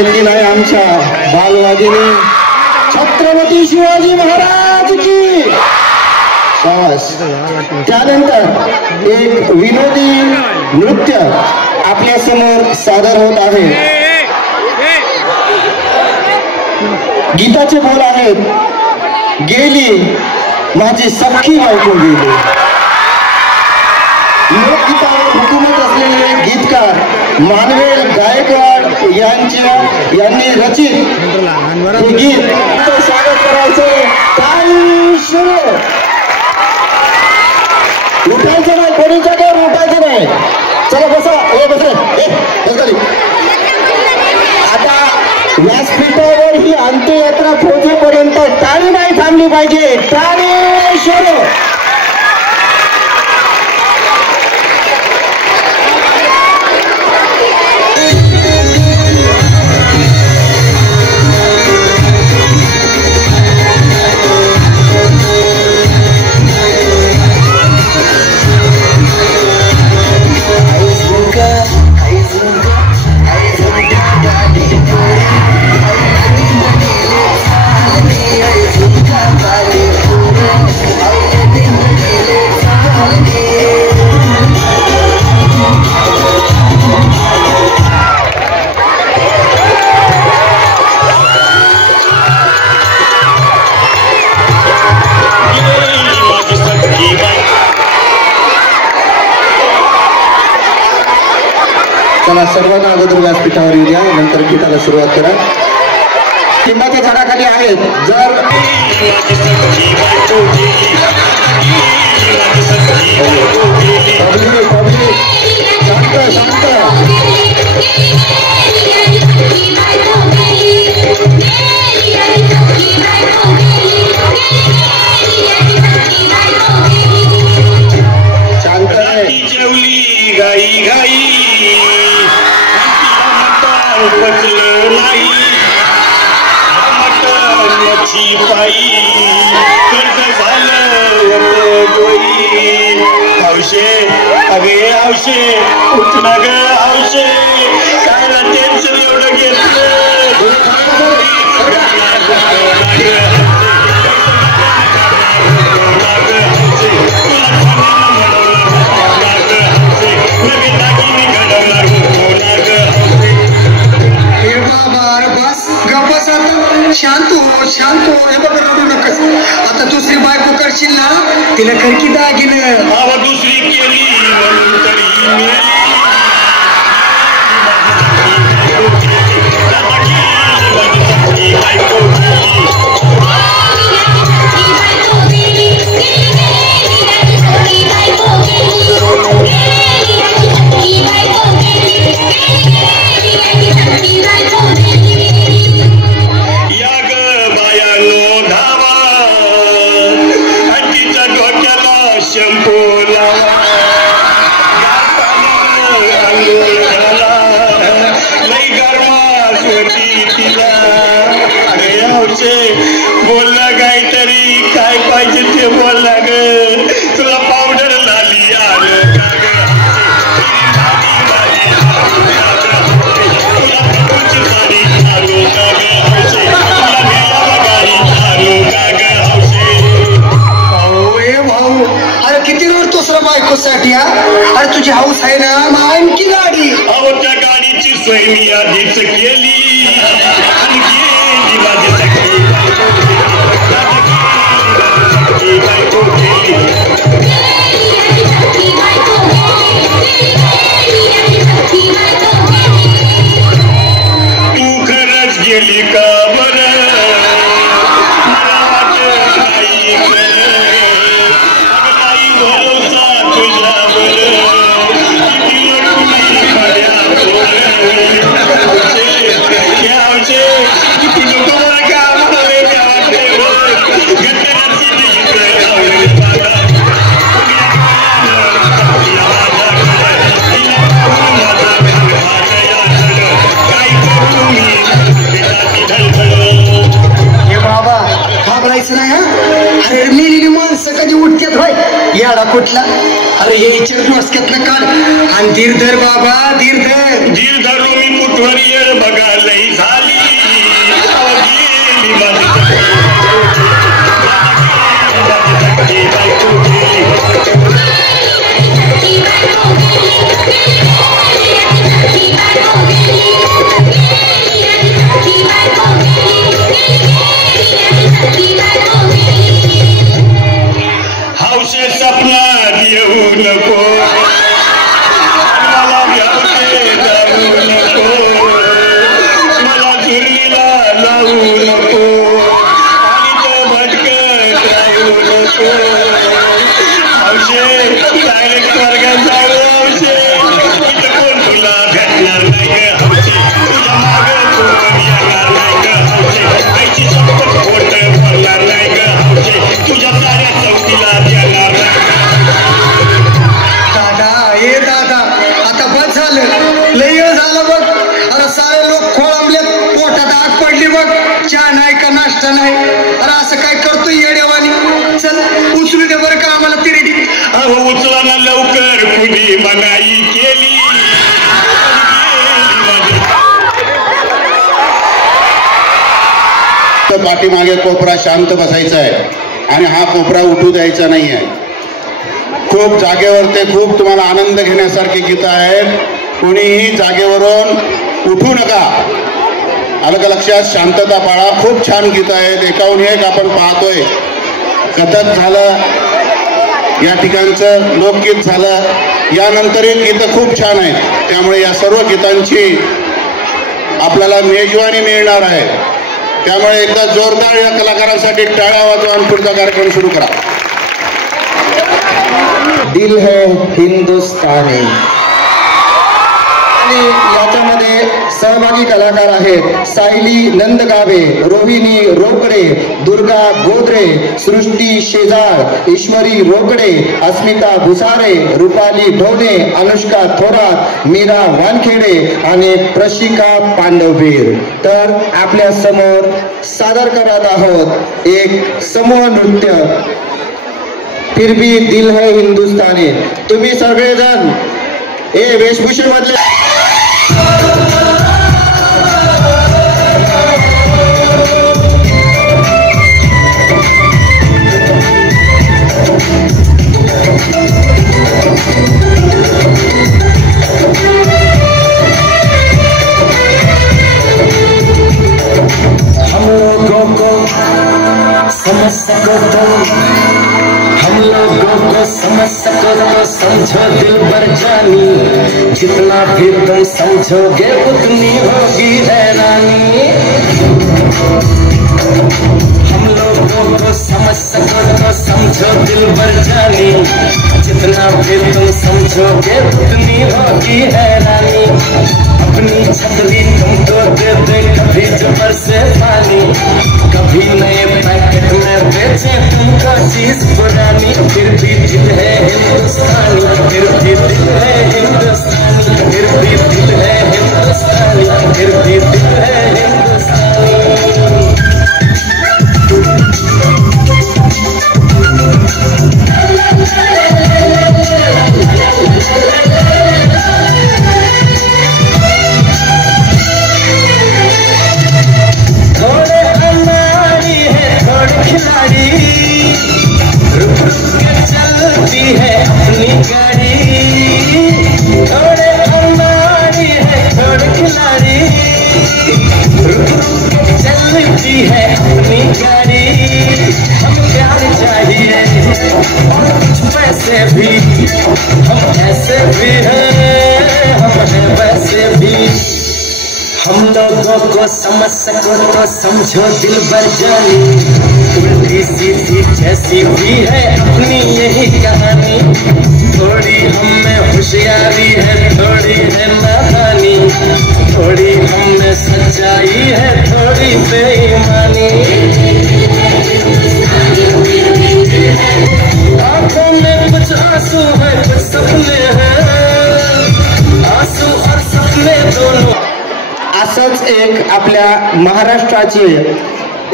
आहेत की नाही आमच्या बालवादिनी? छत्रपती शिवाजी महाराज की शाबास. त्यानंतर एक विनोदी नृत्य आपल्या समोर सादर होत आहे. गीताचे बोल आहेत, गेली माझी सख्खी बायको गेली. लोकगीतावर हुकूमत असलेले गीतकार मानवेल गायकवाड यांनी रचित हे गीत स्वागत करायचं. उठायचं नाही, कोणी जागेवर उठायचं नाही. चला बसा. आता व्यासपीठावर ही अंत्ययात्रा पोहोचेपर्यंत टाळी नाही थांबली पाहिजे. टाळी सुरू. चला सर्वांना अगोदर व्यासपीठावर येऊ द्या, नंतर गीताला सुरुवात करा. लिंबाच्या झाडाखाली आहेत. जर शांत शांत आहे. जेवली गाई गाई पचलं नाही मटणाची पायी कर्ज झालं डोई. हौशे अगे हौशे उठणं ग हौशे कायला टेन्शन एवढं घेतलं. शांत हो. हे बघ रडू नकस. आता दुसरी बायको करशील ना, तिला करकी दागिनं. दुसरी केली म्हणून तरी बोलला काहीतरी काय पाहिजे ते बोलला ग. तुला पावडर लाली आलं भाऊ. अरे किती रडतोस रे बायकोसाठी? अरे तुझी हाऊस आहे ना, मग आणखी गाडी. अहो त्या गाडीची सोय मी आधीच केली. तू खरंच गेली का बरं? भरोसा तुझ्यावर याडा कुठला? अरे यायच्या डोसक्यातलं काढ आणि धीर धर बाबा, धीर धर. धीर धरू मी कुठून बायकोवर येळ बघा लई झाली हौशे सपनात येऊ नको मला घ्यावते जाऊ नको मला चुरीला लावू नको आणि तो भटकत राहू नको हौशे डायरेक्ट वर्गात जाऊ हौशे इथं कोण तुला भेटणार नाही ग हौशे तुझ्या मागं कोण येणार नाही ग हौशे आईची शपथ खोट बोलणार नाही ग हौशे तुझ्या साऱ्या चौकीला देणार नाही दादा ये दादा आता बस झालं लय वेळ झालं बघ अरे सारे लोक खोळंबलेत पोटात आग पडली बघ चहा नाही का नाश्ता नाही अरे असं काय करतोय येड्यावानी चल उचलू दे बरं का आम्हाला तिरडी अहो उचला ना लवकर कुणी मनाई केली पाठीमागे कोपरा शांत बसायचा आहे आणि हा कोपरा उठू द्यायचा नाही आहे खूप जागेवर ते खूप तुम्हाला आनंद घेण्यासारखी गीतं आहेत कोणीही जागेवरून उठू नका आलं का लक्षात शांतता पाळा खूप छान गीतं आहेत एकाहून एक आपण पाहतोय कथक झालं या ठिकाणचं लोकगीत झालं यानंतरही गीतं खूप छान आहेत त्यामुळे या सर्व गीतांची आपल्याला मेजवानी मिळणार आहे त्यामुळे एकदा जोरदार या कलाकारांसाठी टाळ्या वाजवा आणि पुढचा कार्यक्रम सुरू करा दिल है हिंदुस्तानी आणि याच्यामध्ये सहभागी कलाकार आहेत सायली नंदगावे रोहिणी रोकडे दुर्गा गोदरे सृष्टी शेजार ईश्वरी रोकडे अस्मिता भुसारे रुपाली ढोणे अनुष्का थोरात मीरा वानखेडे आणि प्रशिका पांडववीर तर आपल्या समोर सादर करत आहोत एक समूह नृत्य फिर भी दिल है हिंदुस्तानी तुम्ही सगळेजण हे वेशभूषेमधले हम लोगों को समझ सको तो हम लोगों को समझ सको तो समझो दिल भर जानी जितना भी तुम समझोगे उतनी होगी हैरानी हम लोगों को समझ सको तो समझो दिल भर जानी जितना भी तुम समझोगे उतनी होगी हैरानी अपनी छतरी तुमको दे दे कभी जबर से पानी कभी नए पैकेट में बेचे तुमको चीज पुरानी फिर भी दिल है हिंदुस्तानी फिर भी दिल है हिंदुस्तानी फिर भी दिल है हिंदुस्तानी फिर भी दिल है हिंदुस्तानी थोड़े अनाड़ी है थोड़े खिलाड़ी रुक रुक के चलती है अपनी गाड़ी थोड़े अनाड़ी है थोड़े खिलाड़ी रुक रुक के चलती है अपनी गाड़ी हम प्यार चाहिए और कुछ पैसे भी हम ऐसे भी हैं हम हैं वैसे भी हम लोगों को समझ सको तो समझो दिल भर जानी उल्टी सीधी जैसी भी है अपनी यही कहानी थोड़ी हम में होशियारी है थोड़ी है नादानी थोड़ी हम में सच्चाई है थोड़ी बेईमानी आंखों में कुछ आंसू है कुछ सपने हैं आंसू और सपने दोनों असंच एक आपल्या महाराष्ट्राचे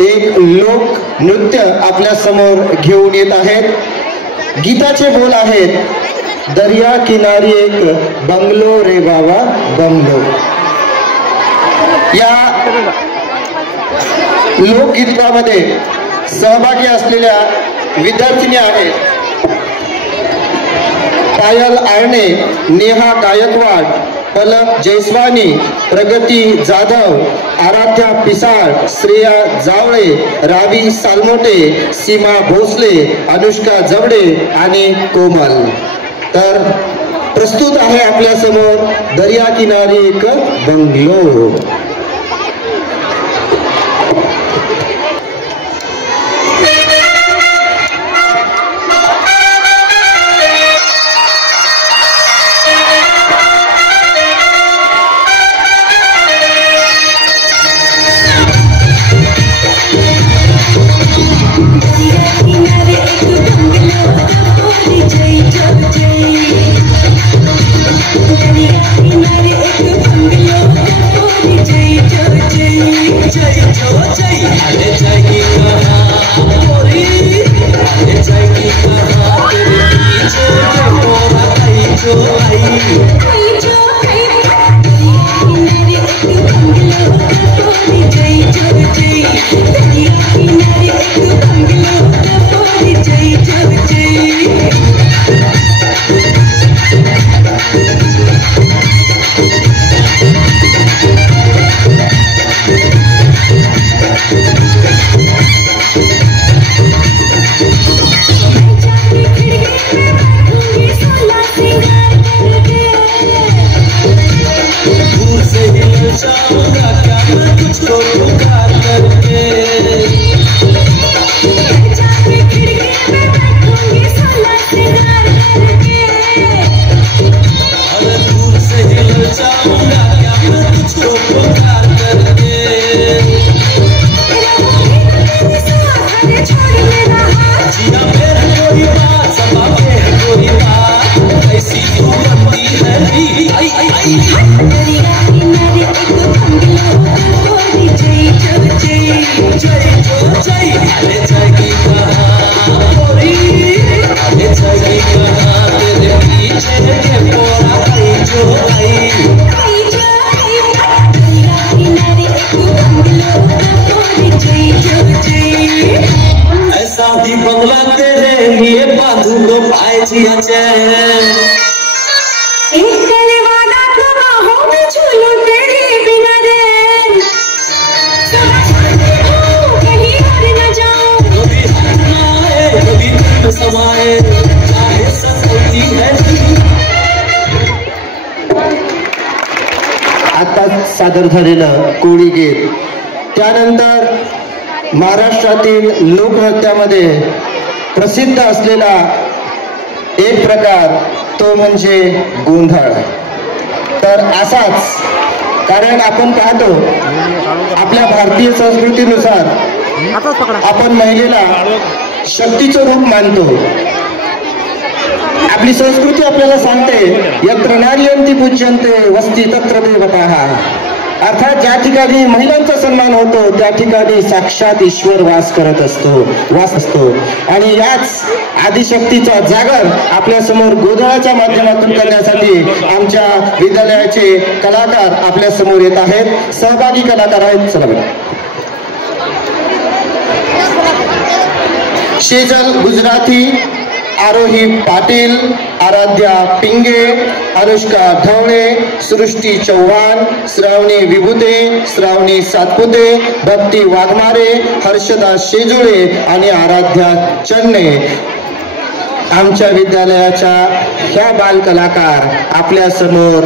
एक लोक नृत्य आपल्या समोर घेऊन येत आहेत गीताचे बोल आहेत दर्या किनारी एक बंगलो रे बाबा बंगलो या लोकगीतामध्ये सहभागी असलेल्या विद्यार्थिनी आहेत पायल आळणे, नेहा गायकवाड, पलक जयस्वानी, प्रगती जाधव, आराध्या पिसाळ, श्रेया जावळे, रावी सालमोटे, सीमा भोसले, अनुष्का जवडे आणि कोमल. तर प्रस्तुत आहे आपल्या समोर दर्या किनारी एक बंगलो. सादर झालेलं कोळी गीत. त्यानंतर महाराष्ट्रातील लोकनृत्यामध्ये प्रसिद्ध असलेला एक प्रकार तो म्हणजे गोंधळ. तर असाच, कारण आपण पाहतो आपल्या भारतीय संस्कृतीनुसार आपण महिलेला शक्तीचं रूप मानतो. आपली संस्कृती आपल्याला सांगते यत्र नार्यन्ति पूज्यन्ते वस्ति तत्र देवताः. अर्थात ज्या ठिकाणी महिलांचा सन्मान होतो त्या ठिकाणी साक्षात ईश्वर वास असतो. आणि याच आदिशक्तीचा जागर आपल्या समोर गोंधळाच्या माध्यमातून करण्यासाठी आमच्या विद्यालयाचे कलाकार आपल्या समोर येत आहेत. सहभागी कलाकार आहेत. चला बघा. शेजल गुजराती, आरोही पाटील, आराध्या पिंगे, अनुष्का ढवळे, सृष्टी चव्हाण, श्रावणी विभुते, श्रावणी सातपुते, भक्ती वाघमारे, हर्षदा शेजुळे आणि आराध्या चन्ने. आमच्या विद्यालयाच्या ह्या बालकलाकार आपल्या समोर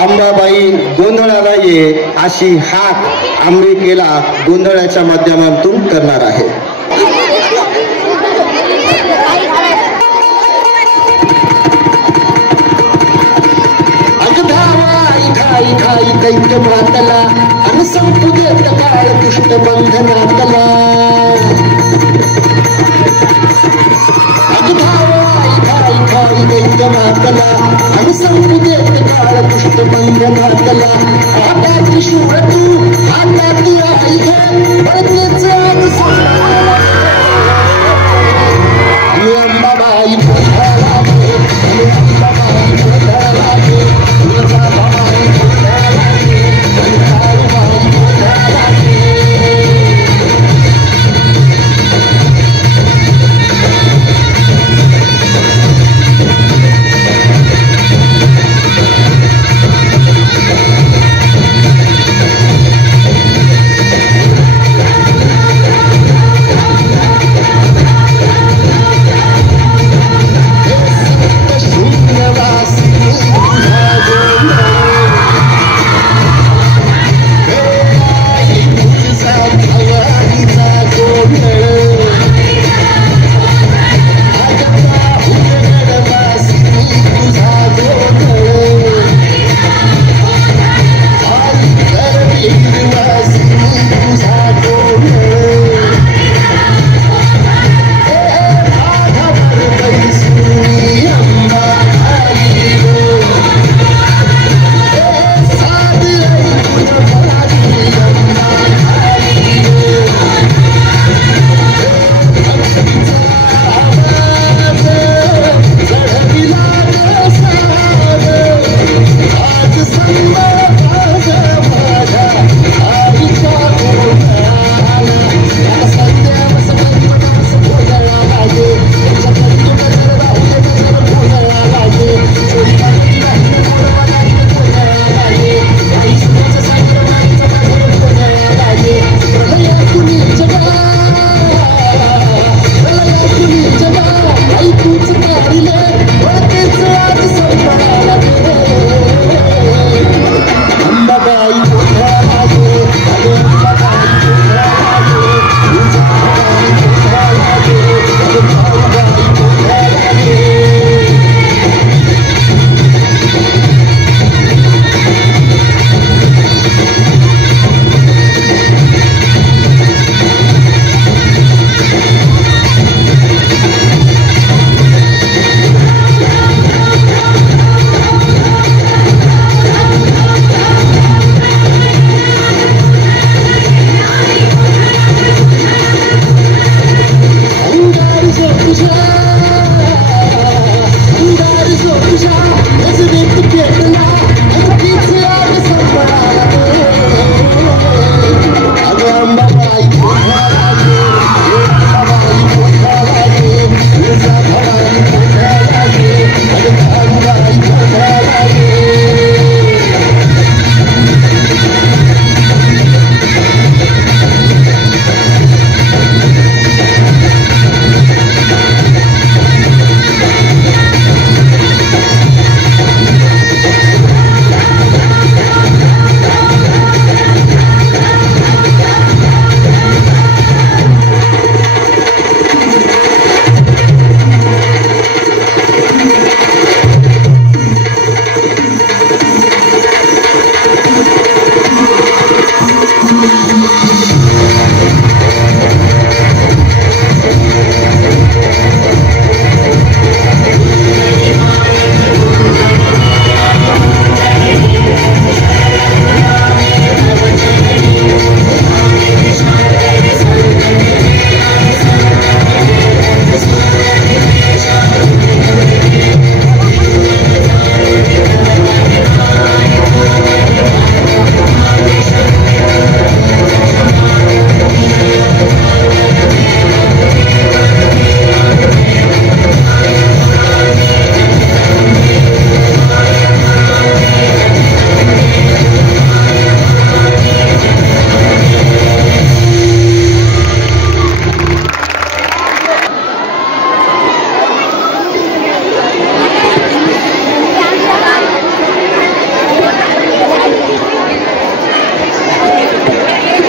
अंबाबाई गोंधळाला ये अशी हाक अंबिकेला गोंधळाच्या माध्यमातून करणार आहे. खाई खाई दैत्य मातला आणि संपुदेत काळ दुष्ट बंधनातला. खाई खाई दैत्य मातला आणि संपुदेत काळ दुष्ट बंधनातला. हाताची शूळ तू हाताची आई घे परतेच अंबाबाई अंबाबाई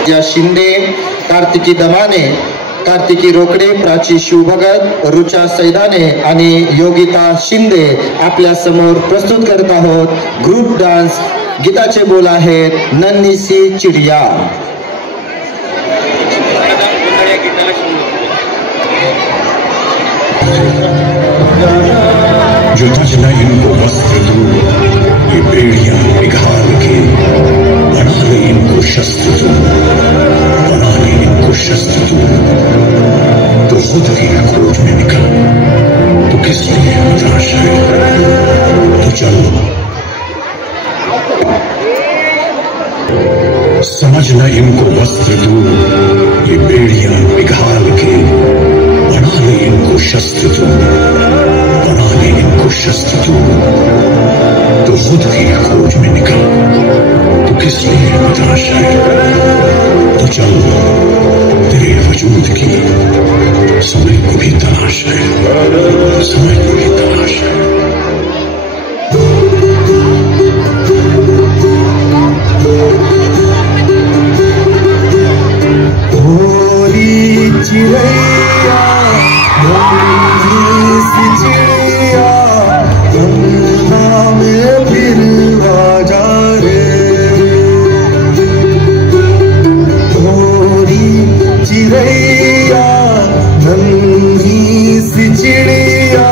या शिंदे, कार्तिकी दमाने, कार्तिकी रोकडे, प्राची शिवभगत, रुचा सैदाने आणि योगिता शिंदे आपल्या समोर प्रस्तुत करत आहोत ग्रुप डान्स. गीताचे बोल आहेत नन्ही सी चिडिया. जो तजला इनको वस्त्र दूं, ये बेड़ियां पिघाल के बना ले इनको शस्त्र दूं, बना ले इनको शस्त्र दूं. तो खुद की खोज में निकल, तो किस लिए निराश है? तो चलो समझना इनको वस्त्र दूं, ये बेड़ियां पिघाल के बना ले इनको शस्त्र दूं, बना ले इनको शस्त्र दूं. तो खुद की खोज में निकल, तो किस लिए निराश है? तो चल तेरे वजूद की समय को भी तलाश है, समय को भी तलाश है. चिड़ैया सी चिड़िया अंगना में फिर आजा रे. थोड़ी चिड़ैया नन्ही सी चिड़िया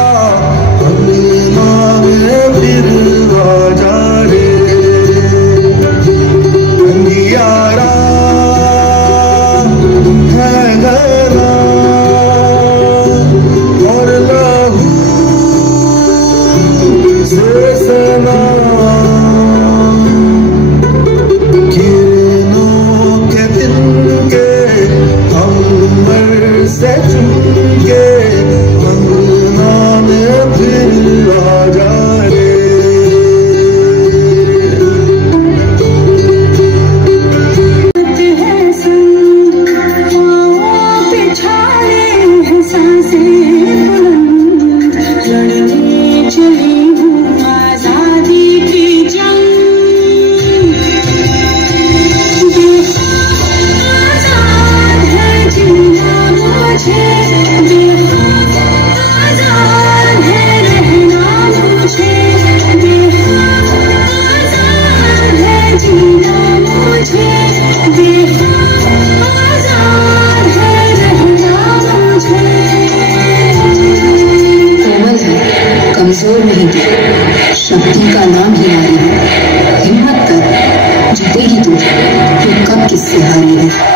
तू कब किससे हारी है।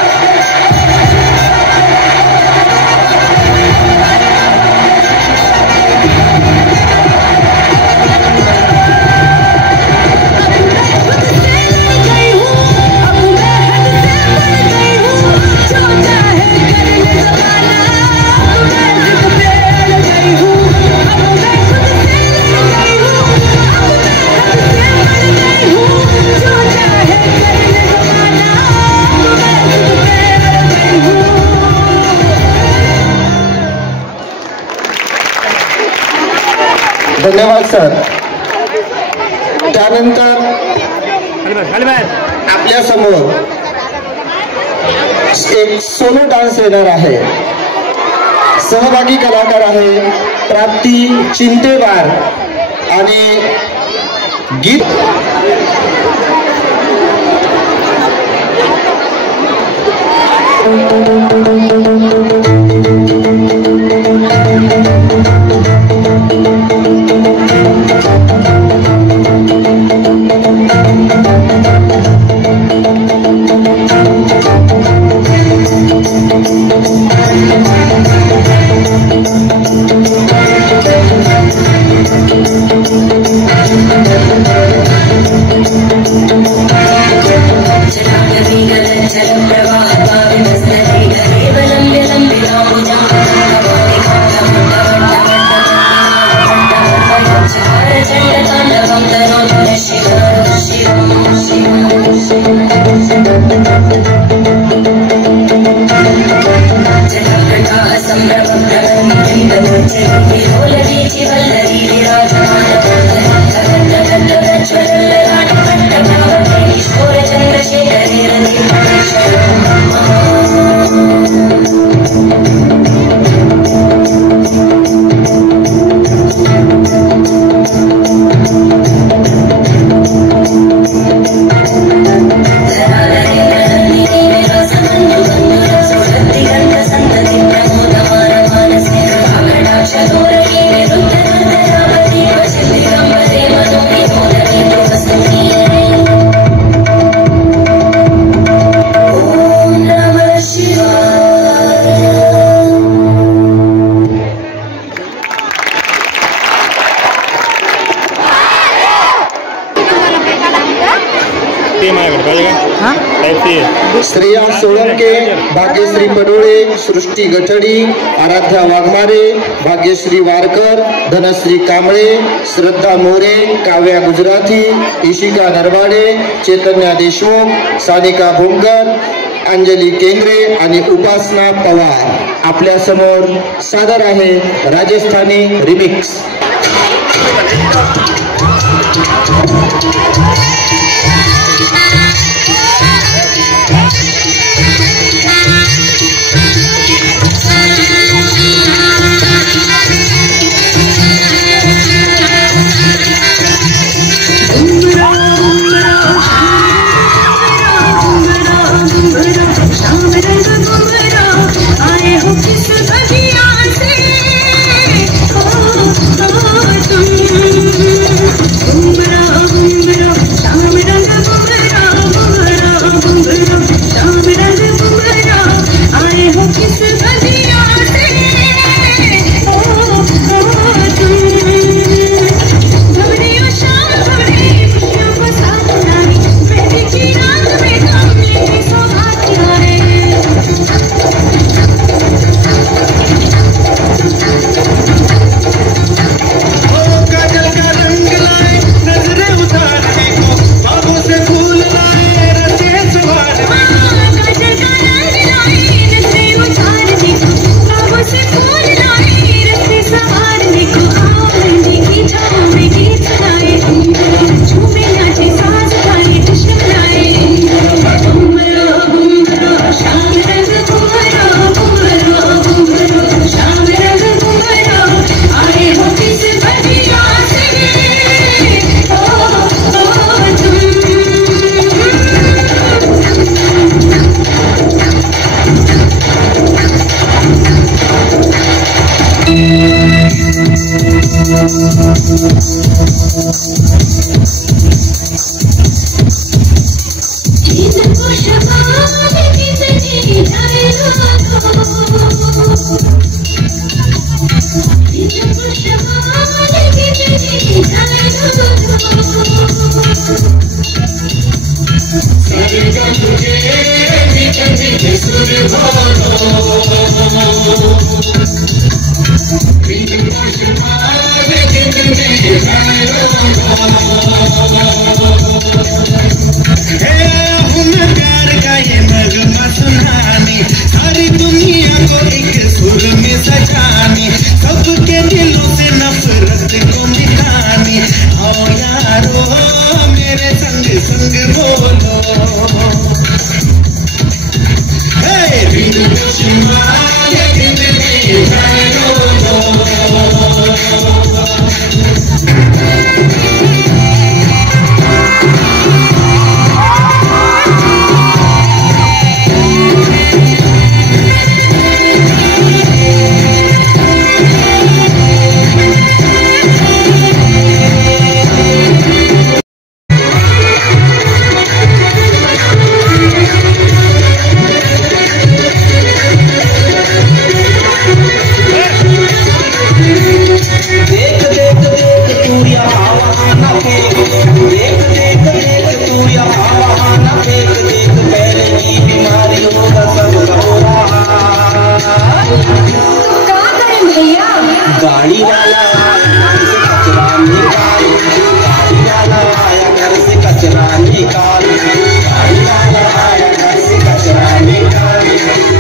धन्यवाद सर। त्यानंतर आपल्या समोर एक सोलो डान्स येणार आहे। सहभागी कलाकार आहे प्राप्ती चिंतेवार आणि गीत श्रेया सोळंके, भाग्यश्री पडोळे, सृष्टी गठडी, आराध्या वाघमारे, भाग्यश्री वारकर, धनश्री कांबळे, श्रद्धा मोरे, काव्या गुजराती, इशिका नरवाडे, चैतन्या देशमुख, सानिका भोमकर, अंजली केंद्रे आणि उपासना पवार आपल्या समोर सादर आहे राजस्थानी रिमिक्स। तुम सारी दुनिया को एक सुर में सजानी, सबके दिलों से नफरत को मिटानी। आओ यारो मेरे संग संग बोलो, गाड़ी वाला कचरा निकाल, गाड़ी वाला आया घर से कचरा निकाल, गाड़ी वाला आया घर से कचरा निकाल,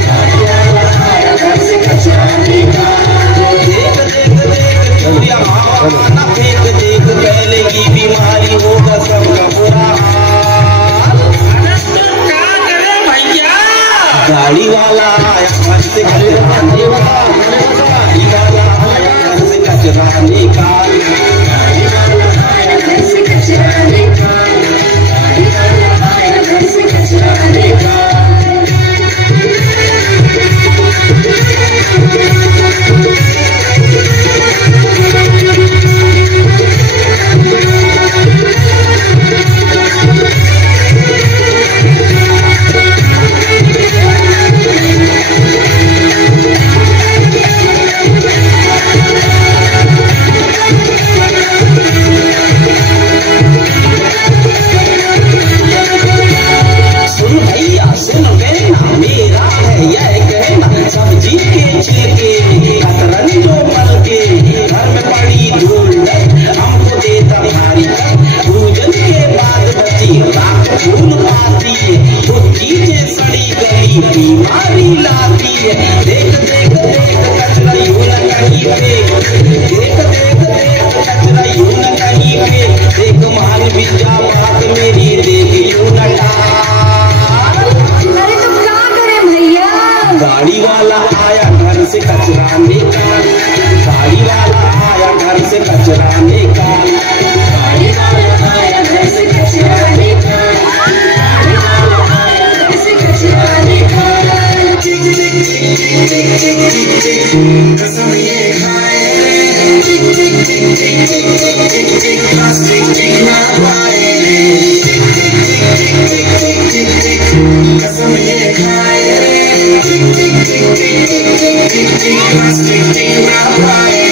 गाड़ी वाला आया घर से कचरा निकाल। देख देख देख चूड़िया मावा ना फेंक, देख पहले की बीमारी होगा सबका बुरा हाल। गाड़ी वाला आया घर से कचरा निकाल, गाड़ी वाला आया घर से कचरा निकाल, गाड़ी वाला आया घर से कचरा निकाल, गाड़ी वाला आया घर से कचरा निकाल। सब्जी के छिलके कतरन जो मल के घर में पड़ी धूल हमको देता भारी, पूजन के बाद बची रात फूल पाती है, वो चीजें सड़ी गई बीमारी लाती है। देख देख देख कचरा यूं न कहीं फेंक, देख देख देख कचरा यूं न कहीं फेंक, देख मान भी जा बात मेरी, देख यूं न गाड़ी वाला आया घर से कचरा निकाल, गाड़ी वाला आया घर से कचरा निकाल, गाड़ी वाला आया घर से कचरा निकाल, गाड़ी वाला आया घर से कचरा निकाल। कसम ये खाए प्लास्टिक ना पाए, कसम ये खाए प्लास्टिक ना पाए।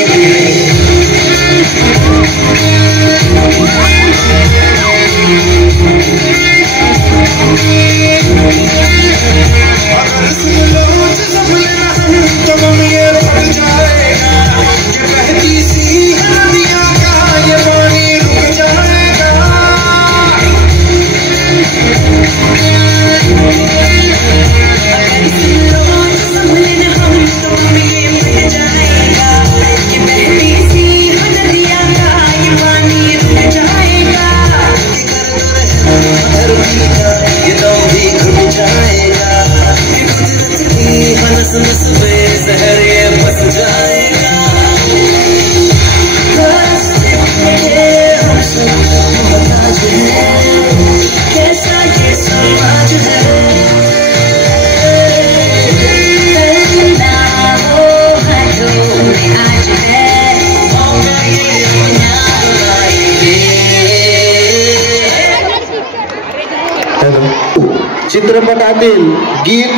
अगर सुन लो जब लेना हम तो गम ये फट जाएगा, ये बहती सी नदियाँ का ये पानी रुक जाएगा। ये दम भी घुट जाएगा, ये कुदरत की बनस नस में जहर ये बस जाएगा। हम सबको मोहताज है, कैसा ये समाज है। वो हाथों में आज है, मौका ये दुनिया बनाएंगे। चित चित्रपटातील गीत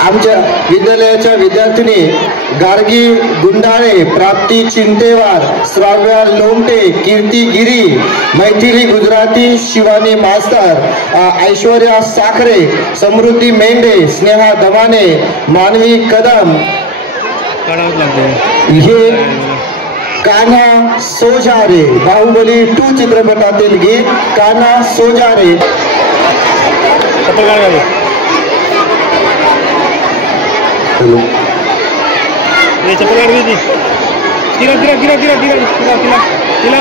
आमच्या विद्यालयाच्या विद्यार्थिनी गार्गी गुंडाळे, प्राप्ती चिंतेवार, श्राव्या लोमटे, कीर्ती गिरी, मैथिली गुजराती, शिवानी मास्तर, ऐश्वर्या साखरे, समृद्धी मेंढे, स्नेहा दमाने, मानवी कदम हे कान्हा सोजारे बाहुबली 2 चित्रपटातील गीत कान्हा सोजारे। हेलो ये चप्पल काट दी गिरा गिरा गिरा गिरा गिरा गिरा गिरा गिरा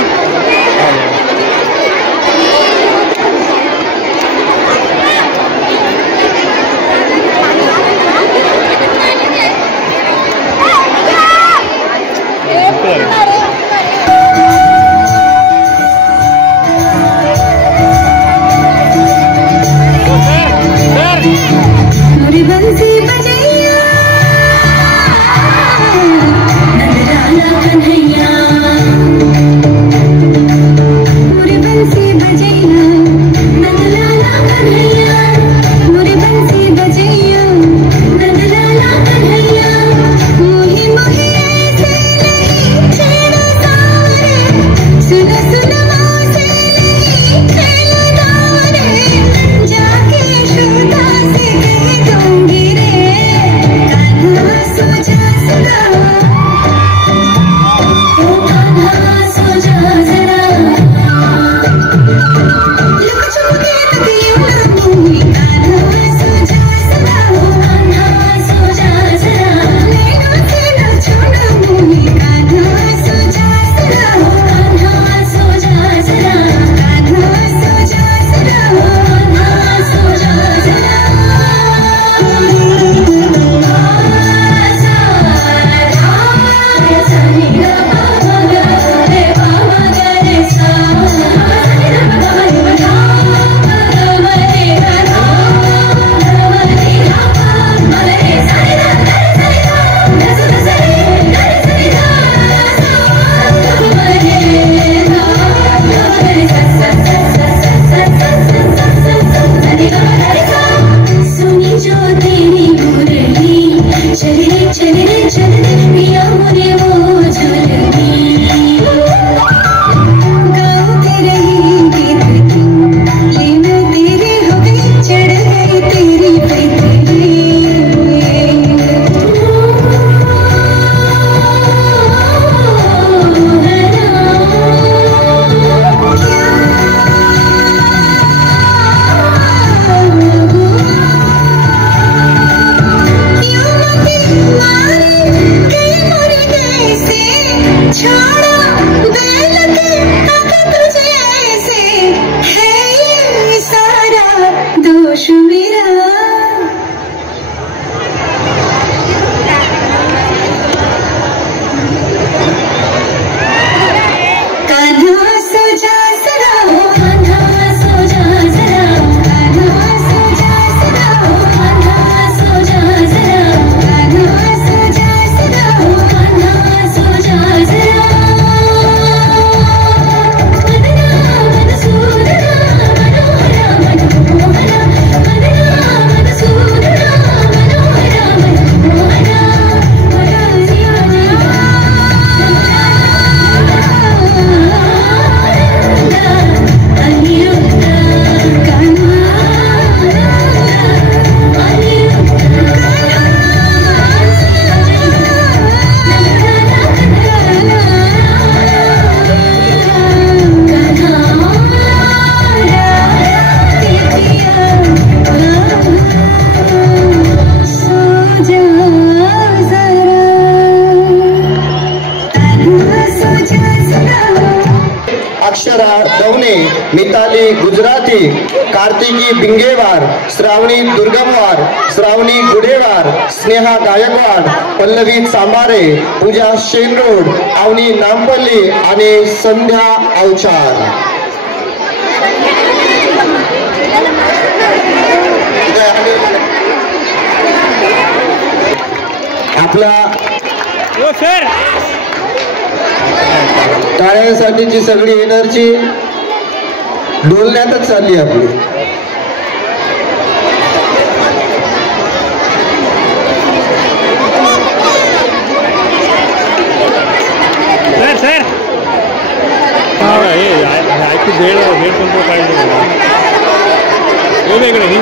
मिताली गुजराती, कार्तिकी बिंगेवार, श्रावणी दुर्गमवार, श्रावणी गुडेवार, स्नेहा गायकवाड, पल्लवी सांबारे, पूजा शेनरोड, अवनी नामपल्ली आणि संध्या अवचार। आपला टाळ्यांसाठीची सगळी एनर्जी डोलण्यातच चालली आपली। भेळ संप पाहिजे वेगळं ही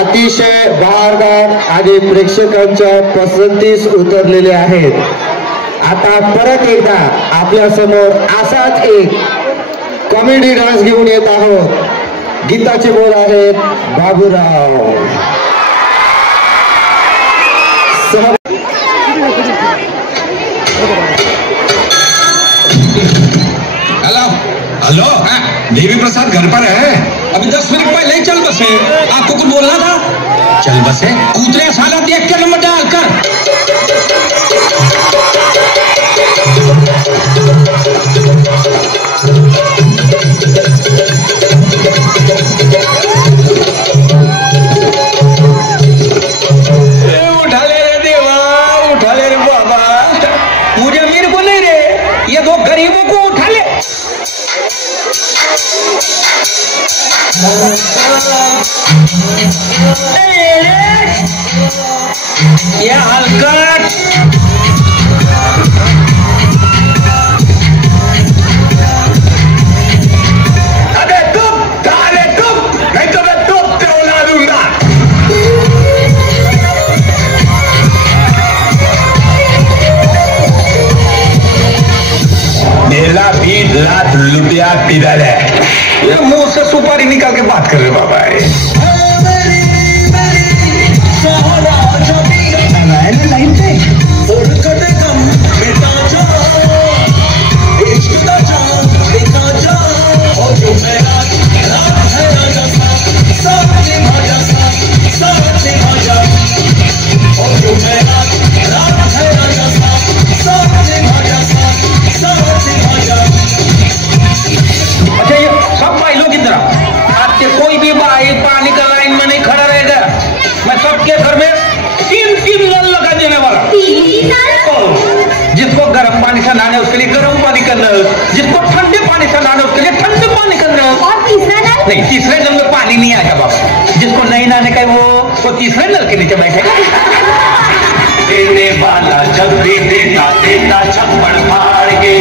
अतिशय बहारदार आणि प्रेक्षकांच्या पसंतीस उतरलेले आहेत. आता परत एकदा आपल्या समोर असाच एक कॉमेडी डान्स घेऊन येत आहोत. गीताचे बोल आहेत बाबूराव. हेलो हेलो, देवी प्रसाद घर पर है? अभी 10 मिनट पहले ही चल बसे. आपको कुछ बोलना था? चल बसे. कूतरे साला देख के नंबर डाल कर. उठा ले रे देवा, उठा ले रे बाबा. मुझे मेरे को नहीं रे, ये दो गरीबों को उठा ले. ये हलकट नहीं तो मैं टूबते उड़ा दूंगा. मेरा भी लात लुटिया पिदल है. ये मुंह से सुपारी निकाल के बात कर रहे बाबा. लाइन पे अच्छा, ये सब भाई लोग इधर आपके कोई भी भाई पानी का लाइन में नहीं खड़ा रहेगा. मैं सबके घर में 3 नल लगा देने वाला. जिसको गर्म पानी से नहाना है उसके लिए गर्म पानी का नल, जिसको ठंडे पानी से नहाना है उसके लिए ठंडे पानी का नल. और तीसरा नल? नहीं, तीसरे नल में पानी नहीं आएगा बाबा. जिसको नहीं नहाने का वो तीसरे नल के नीचे बैठेगा. देने वाला जब भी देता देता छप्पड़ फाड़ के.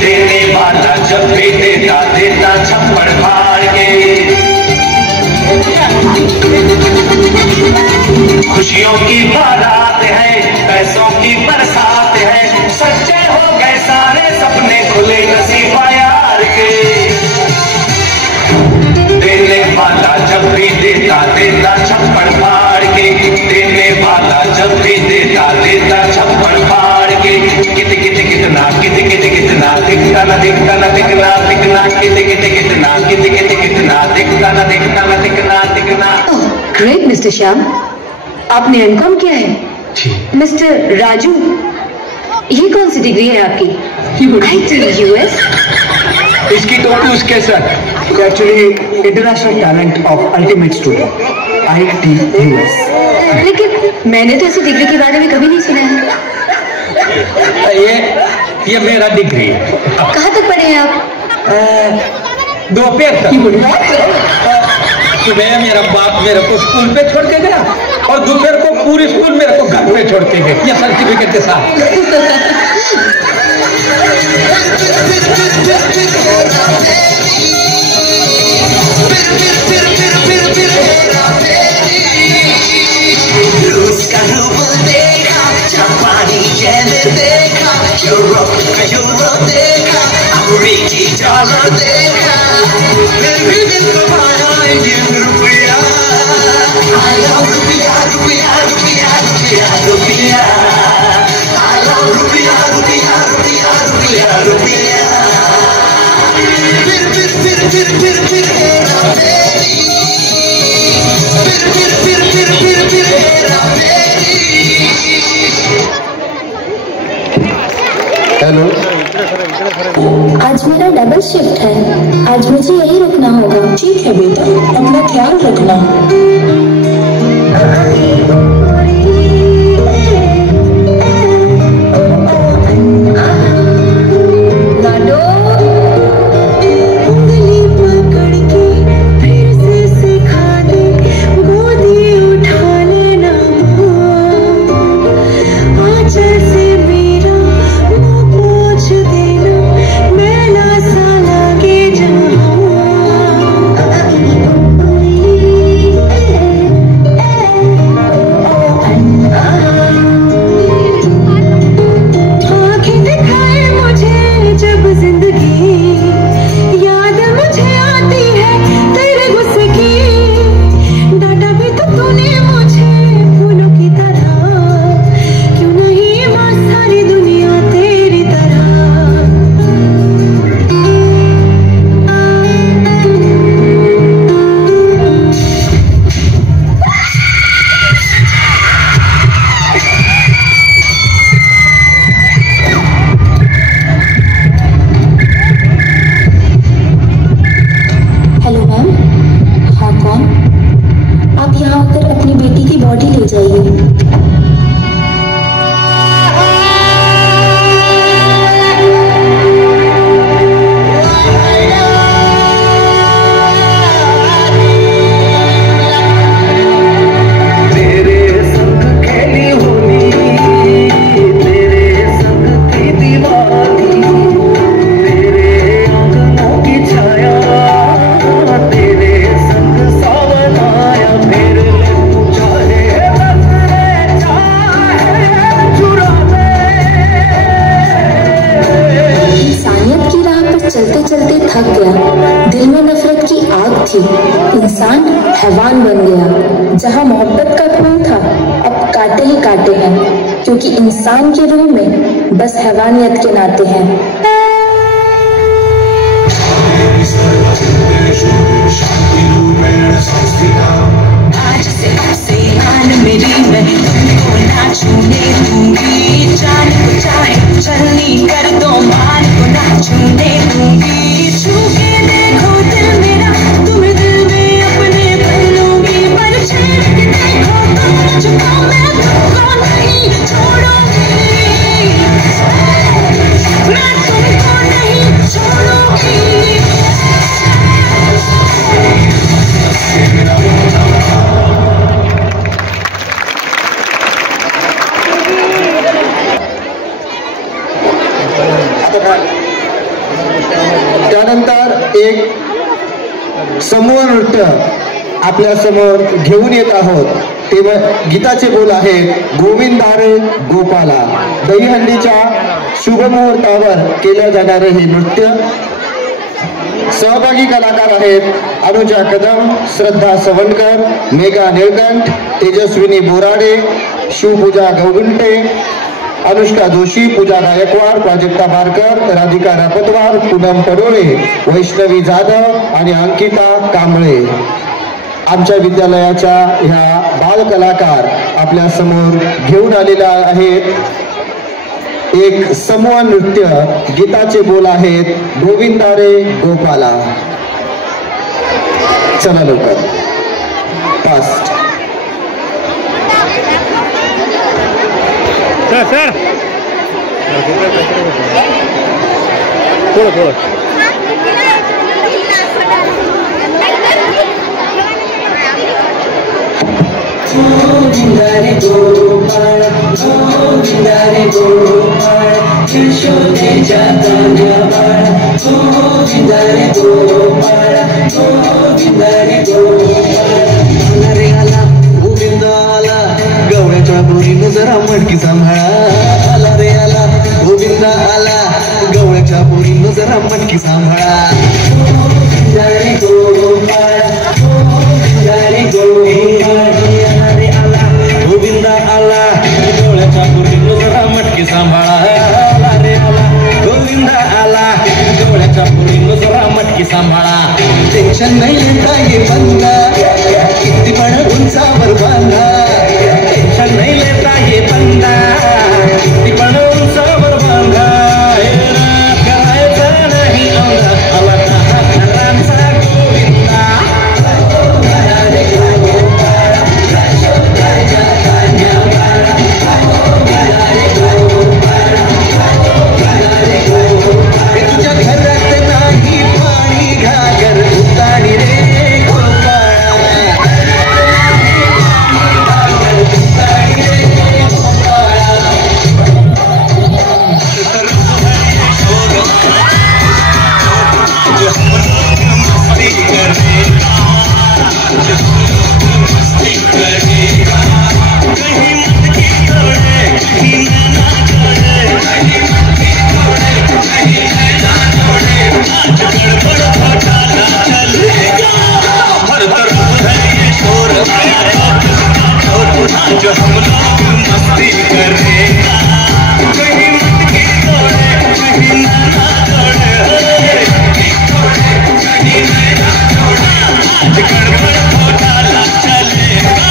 देने वाला जब भी देता देता छप्पड़ फाड़ के. खुशियों की बारात है, पैसों की बरसात है. सच्चे हो गए सारे सपने, खुले नसीबा यार के. देने वाला जब भी देता देता छप्पड़ फाड़ के. देने वाला जब भी देता देता छप्पड़ फाड़ के. कितना दिखता न दिखता न दिखना दिखना कितना दिखता न दिखना. ग्रेट मिस्टर श्याम, आपने एमकॉम किया है. मिस्टर राजू, ये कौन सी डिग्री है आपकी? यूएस. इसकी टोपी उसके sir. Actually international talent of ultimate student, ITUS. लेकिन मैंने तो ऐसी डिग्री के बारे में कभी नहीं सुना है. ये मेरा डिग्री है. कहाँ तक पढ़े हैं आप? दोपहर तक. सुबह मेरा बाप मेरे को स्कूल पे छोड़ के गया और दोपहर को पूरी स्कूल मेरे को घर पे छोड़ के गए, ये सर्टिफिकेट के साथ. यूरोप देखा, अमेरिकी डॉलर देखा, फिर भी तुम्हारा इंडियन रुपया. I love रुपया रुपया रुपया रुपया रुपया. I love रुपया रुपया रुपया रुपया रुपया. फिर हेरा फेरी. फिर हेरा फेरी. हेलो, आज मेरा डबल शिफ्ट है, आज मुझे यही रुकना होगा. ठीक है बेटा, अपना ख्याल रखना. मेला सा लगे जहाँ हैवान बन गया। जहाँ मोहब्बत का फूल था अब कांटे ही कांटे हैं, क्योंकि इंसान की रूह में बस हैवानियत के नाते हैं। आज से अब से आन मेरी मैं तुमको ना छूने दूंगी, जान को चाहे चलनी कर दो मान को ना छूने दूंगी। छू के देखो दिल मेरा तुम दिल में अपने भर लूंगी, पर छेड़ के देखो तुम मुझको मैं तुमको नहीं छोड़ूंगी, मैं तुमको नहीं छोड़ूंगी। त्यानंतर एक समूह नृत्य आपल्या समोर घेऊन येत आहोत। ते गीताचे बोल आहेत गोविंदारे गोपाला। दहीहंडीच्या शुभ मुहूर्तावर केलं जाणारे हे नृत्य सहभागी कलाकार आहेत अनुजा कदम, श्रद्धा सवणकर, मेघा निळकंठ, तेजस्विनी बोराडे, शिवपूजा गवगुंटे, अनुष्का जोशी, पूजा गायकवाड, प्राजक्ता बारकर, राधिका रापतवार, पूनम पडोळे, वैष्णवी जाधव आणि अंकिता कांबळे। आमच्या विद्यालयाच्या ह्या बाल कलाकार आपल्या समोर घेऊन आलेल्या आहेत एक समूह नृत्य। गीताचे बोल आहेत गोविंदारे गोपाला। चला लवकर फास्ट। सर थोड़ा गोविंदारे गोपाळ, गोविंदारे गोपाळ, यशोदेच्या तान्याबाळ, गोविंदारे गोपाळ, गोविंदारे गोपाळ। अरे आला गोविंद आला, गवळ्याच्या बोरीनं जरा मटकी सांभाळा। आला रे आला गोविंद आला, गवळ्याच्या बोरीनं जरा मटकी सांभाळा। गोविंदारे गोपाळ, गोविंदारे गोपाळ, गोविंद आला, डोळ्याच्या पुरीनं जरा मटकी सांभाळा। आला रे आला गोविंद आला, डोळ्याच्या पुरीनं जरा मटकी सांभाळा। टेन्शन नाही लेता ये बंदा, किती पण उंचावर बांधा। टेन्शन नाही लेता ये बंदा, किती पण उंचावर बांधा। करायचा नाही औंधा, आला घरांचा गोविंदा। तुझ्या घरात नाही पाणी घागर उतारी रे गोपाळा। जो हम लोग मस्ती करेगा, कहीं मत की तोड़े, कहीं ना तोड़े, कहीं ना तोड़ा, आज गड़बड़ घोटाला चलेगा।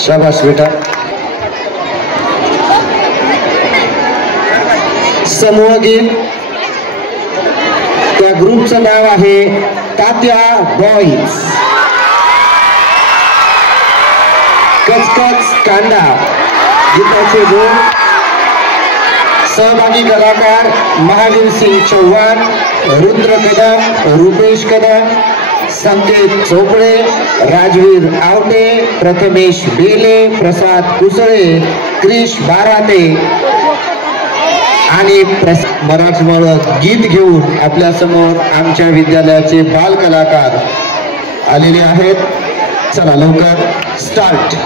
शाबाश बेटा। समूह गीत त्या ग्रुपचं नाव आहे तात्या बॉईज। कचकच कांदा गीताचे बोल सहभागी कलाकार महावीर सिंह चौहान, रुद्र कदम, रुपेश कदम, संकेत चोपडे, राजवीर आवटे, प्रथमेश बेले, प्रसाद कुसळे, क्रिश बाराते आणि मराठमोळ गीत घेऊन आपल्या समोर आमच्या विद्यालयाचे बाल कलाकार आलेले आहेत. चला लवकर स्टार्ट.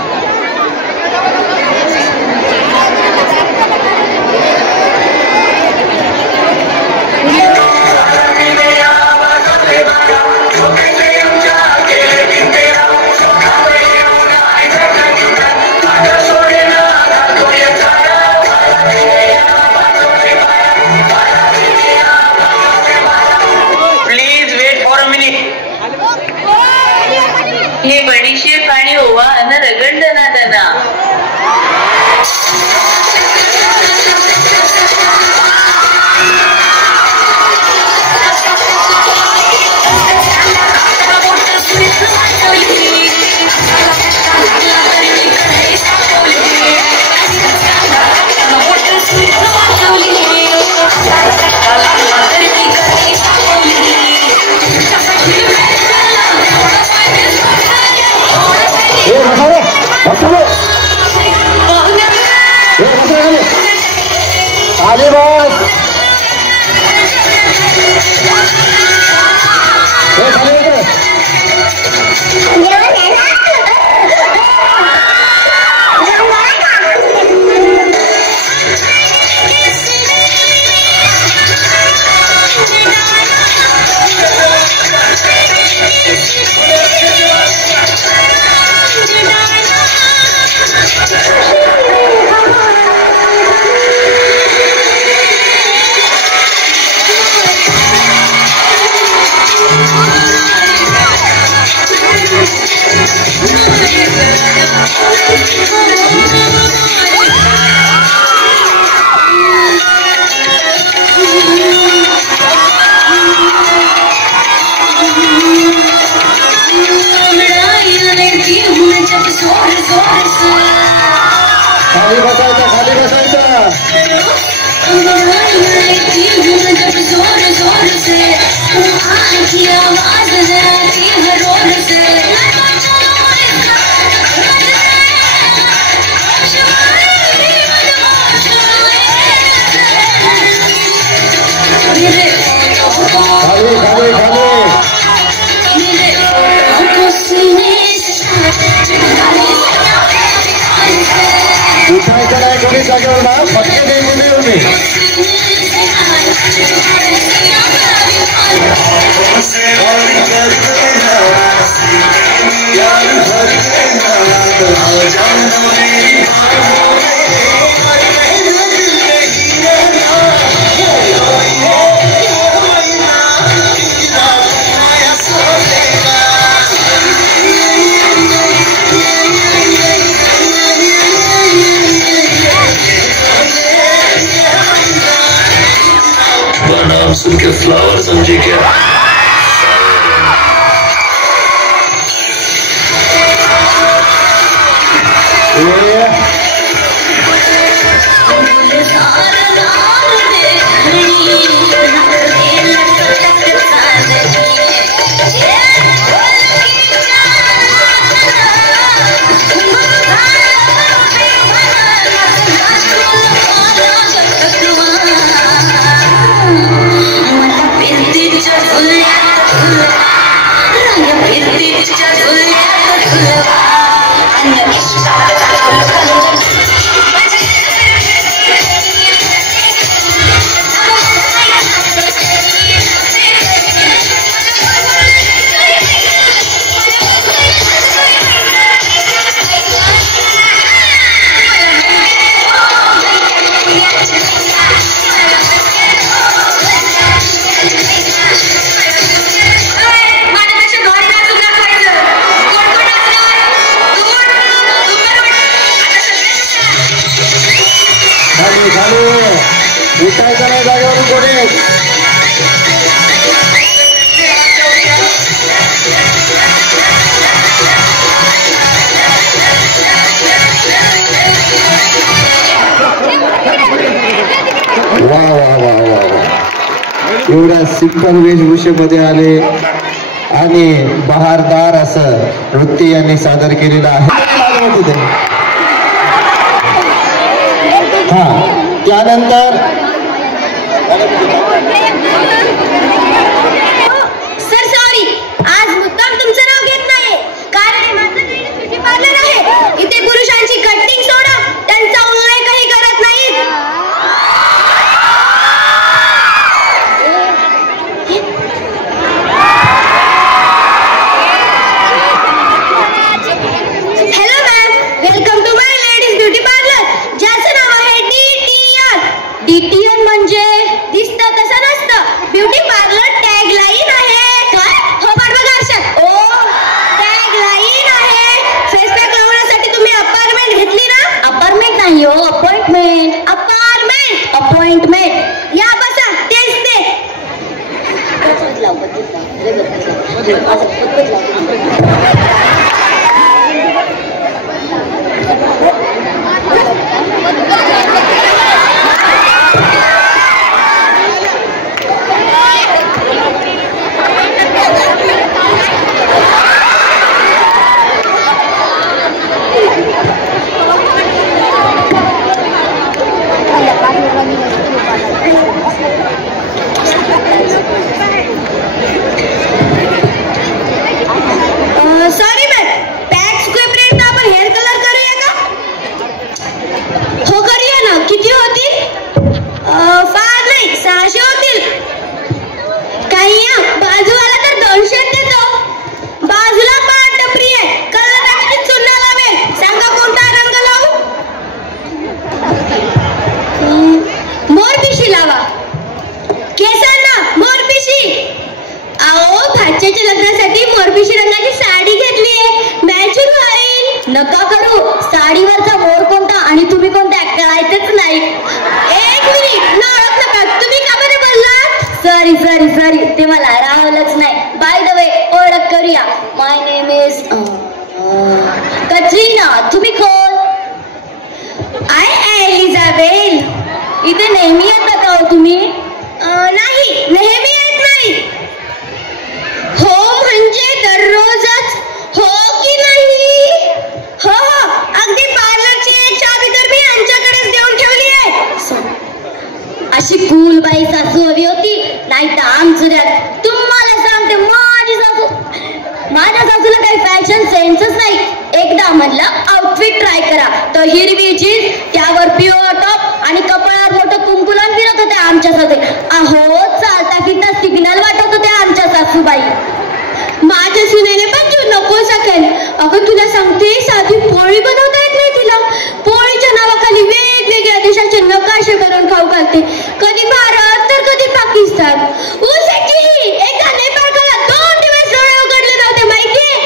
हे बडीशेप आणि ओवा अन्न रगडलं ना त्यांना. आले बस. खाली बसायचं, खाली बसायचं. खाली खाली खाली. उठायचं नाही कोणी जागेवर ना, फटके देऊन येऊ सुन के फ्लावर समझे क्या? उठायचं नाही जागेवरून कोणी. वा वा वा वा वा. एवढ्या सिंपल वेशभूषेमध्ये आले आणि बहारदार असं नृत्य यांनी सादर केलेलं आहे. हा, त्यानंतर सर सॉरी, आज मुद्दाम तुमचं नाव घेत नाही, कारण माझं ब्युटी पार्लर आहे. इथे पुरुषांची कटिंग सोडा, त्यांचा उल्लेख काही करत नाहीत. Hello ma'am, welcome to my ladies beauty parlour, ज्याचं नाव आहे DTN. DTN म्हणजे दिसतं तसं नसतं, ब्युटी पार्लर टॅग लाईन आहे. काय हो बरोबर आरशात? ओ टॅग लाईन आहे. फेस पॅक लावण्यासाठी तुम्ही अपार्टमेंट घेतली ना? अपार्टमेंट नाही हो, अपॉइंटमेंट. Apartment, appointment. या बसा, तेच ते. सॉरी मॅम, पॅक्स पर्यंत आपण हेअर कलर करूया का? हो करूया ना. किती होतील? फार नाही, 600 होतील. काही बाजूवाला तर 200 देतो. बाजूला पान टपरी आहे, कलर आणि चुन्ना लावेल. सांगा कोणता रंग लावू? मोरपिशी लावा. केसांना मोरपिशी. अहो भाच्याच्या लग्नासाठी मोरपिशी रंगाची साडी घेतलीये, मॅचिंग होईल. नका करू, साडीवरचा मोर कोणता आणि तुम्ही कोणता कळायचंच नाही. एक मिनिट, नाळत नका. तुम्ही का बरं बोललात? सॉरी सॉरी सॉरी, ते मला राहलंच नाही. बाय द वे, ओळख करूया. माय नेम इज कतरीना. तुम्ही कोण? आय एलिझाबेल. इथे नेहमी येतात का तुम्ही? नाही, नेहमी येत नाही. हो म्हणजे दररोजच? हो की नाही? हो हो, अगदी पार्लरची एक चाबी तर मी यांच्याकडेच देऊन ठेवली आहे. अशी कूल बाई सासू हवी होती, नाही तर आमचुऱ्यात. तुम्हाला सांगते, माझ्या सासूला काही फॅशन सेन्सच नाही. एकदा म्हणलं आउटफिट ट्राय करा, तर हिरवी जीन्स, त्यावर प्युअर टॉप आणि कपाळावर मोठं कुंकुलन फिरत होते आमच्या सासू. अहो चालता फिरता सिग्नल वाटत होते आमच्या सासूबाई. माझ्या सुनेने पण जीव नको सकेल. अगं तुला सांगते, साधी पोळी बनवता येत नाही तिला. पोळीच्या नावाखाली वेगवेगळ्या देशाचे नकाशे करून खाऊ घालते. कधी भारत तर कधी पाकिस्तान. एका नेपाळला 2 दिवस डोळे उघडले नव्हते, माहितीये?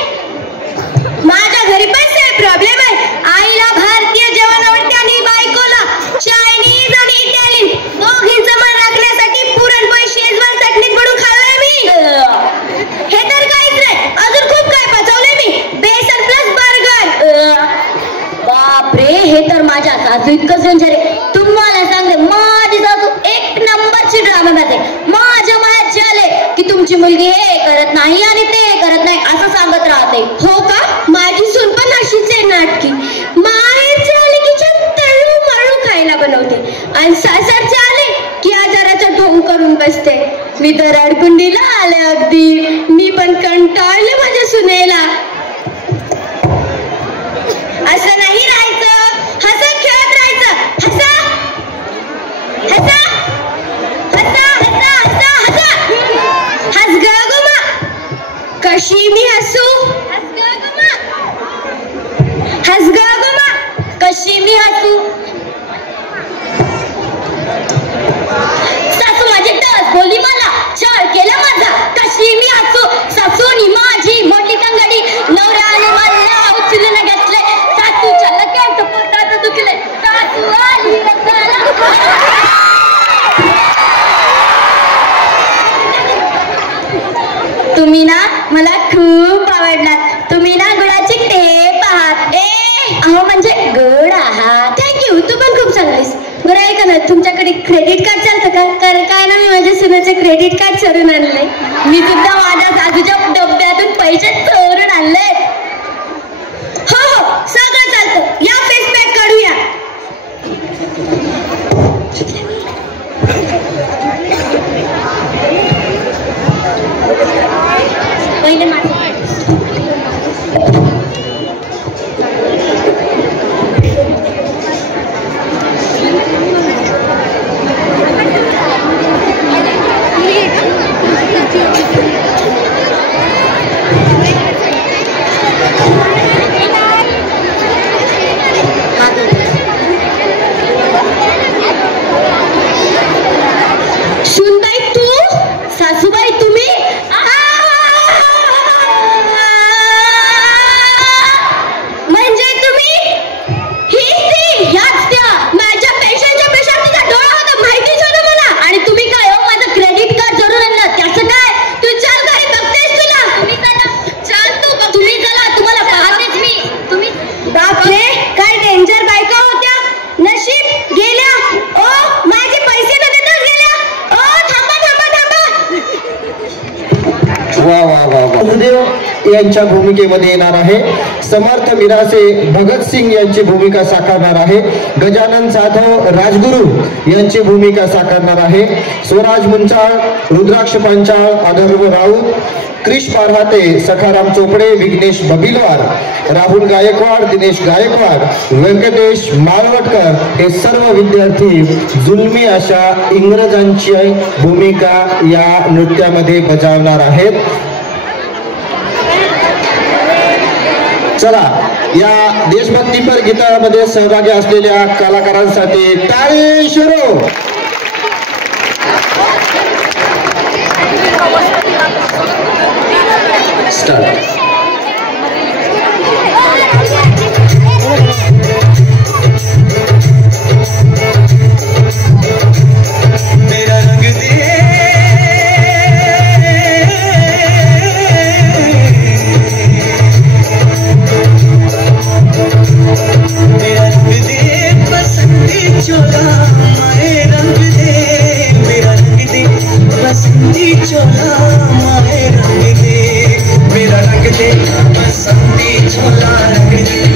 माझ्या घरी पण सेम प्रॉब्लेम आहे. आईला भारतीय जेवण आवडते आणि बायकोला चायनीज आणि इटालियन. दोघींचं मन राखण्यासाठी पुरणपोळी शेजवान चटणीत बुडून खाल्लंय मी. हे तर काहीच नाही, अजून खूप काय पचवलंय मी. बेसन प्लस बर्गर. बापरे, हे तर माझ्या सासू इतकं डेंजर आहे. तुम्हाला सांगते, माझी सासू एक नंबरची ड्रामाबाज आहे. माझ्या मायात झाले की तुमची मुलगी हे करत नाही आणि ते करत नाही असं सांगत राहते. हो का? माझी सून पण अशीच आहे, नाटकी. माहेरचे आले की तळू माळू खायला बनवते आणि सासरचे आले की आजाराचा ढोंग करून बसते. मी तर अडकुंडीला आले अगदी. मी पण कंटाळले माझ्या सुनेला. असं नाही राहायचं, हसत खेळत राहायचं. हसा हसा हसा हसा हसा हसा. हस ग गुमा. कशी मी हसू? हस ग गुमा, कशी मी हसू? सासू माझी टस बोली, मला छळ केला माझा. कशी मी हसू? सासूनी माझी मोठी तंगडी. नवऱ्याने मला उचलून घेतले. सासूच्या लगेच पोटात दुखले. सासू आली रक्ताला. तुम्ही ना मला खूप आवडलात. तुम्ही ना गुळाची टेप आहात. अहो म्हणजे गोड आहात. थँक्यू, तू पण खूप चांगलीस. बरं ऐका ना, तुमच्याकडे क्रेडिट कार्ड चालतं का? कारण काय ना, मी माझ्या सुनाचे क्रेडिट कार्ड चढून आणले. मी सुद्धा माझ्या सासूच्या डब्यात पैसे चोरून आणले. हो हो सगळं चालतं. या फेस पॅक काढूया. पहिले माझं सुनबाई तू, सासूबाई तुम्ही, म्हणजे तुम्ही ह्याच त्या माझ्या पेशंटच्या पेशंट तुझा डोळा होता माहितीच होतं मला. आणि तुम्ही काय हो माझं क्रेडिट कार्ड जरूर आणलं त्याचं काय? तू चल घरी बघतेस तुला. तुम्ही चला चल तू तुम्ही चला तुम्हाला पाहतेच मी. तुम्ही बापरे काय डेंजर बायका होत्या. नशीब गेल्या. ओ माझे पैसे न देताच गेल्या. ओ थांबा थांबा थांबा. वा वा वा वा. यांच्या भूमिकेमध्ये येणार आहे. समर्थ मिरासे भगतसिंग यांची भूमिका साकारणार आहे. गजानन जाधव राजगुरू यांची भूमिका साकारणार आहे. स्वराज मुंचाळ, रुद्राक्ष पांचाळ, अधर्व राऊत, क्रिश पारहाते, सखाराम चोपडे, विघ्नेश बबिलवार, राहुल गायकवाड, दिनेश गायकवाड, व्यंकटेश माळवटकर हे सर्व विद्यार्थी जुलमी अशा इंग्रजांची भूमिका या नृत्यामध्ये बजावणार आहेत. चला या देशभक्तीपर गीतामध्ये सहभागी असलेल्या कलाकारांसाठी टाळी सुरू. स्टार्ट. चोला माए रंग दे, मेरा रंग दे बसंती चोला माए रंग दे, मेरा रंग दे बसंती चोला रंग दे.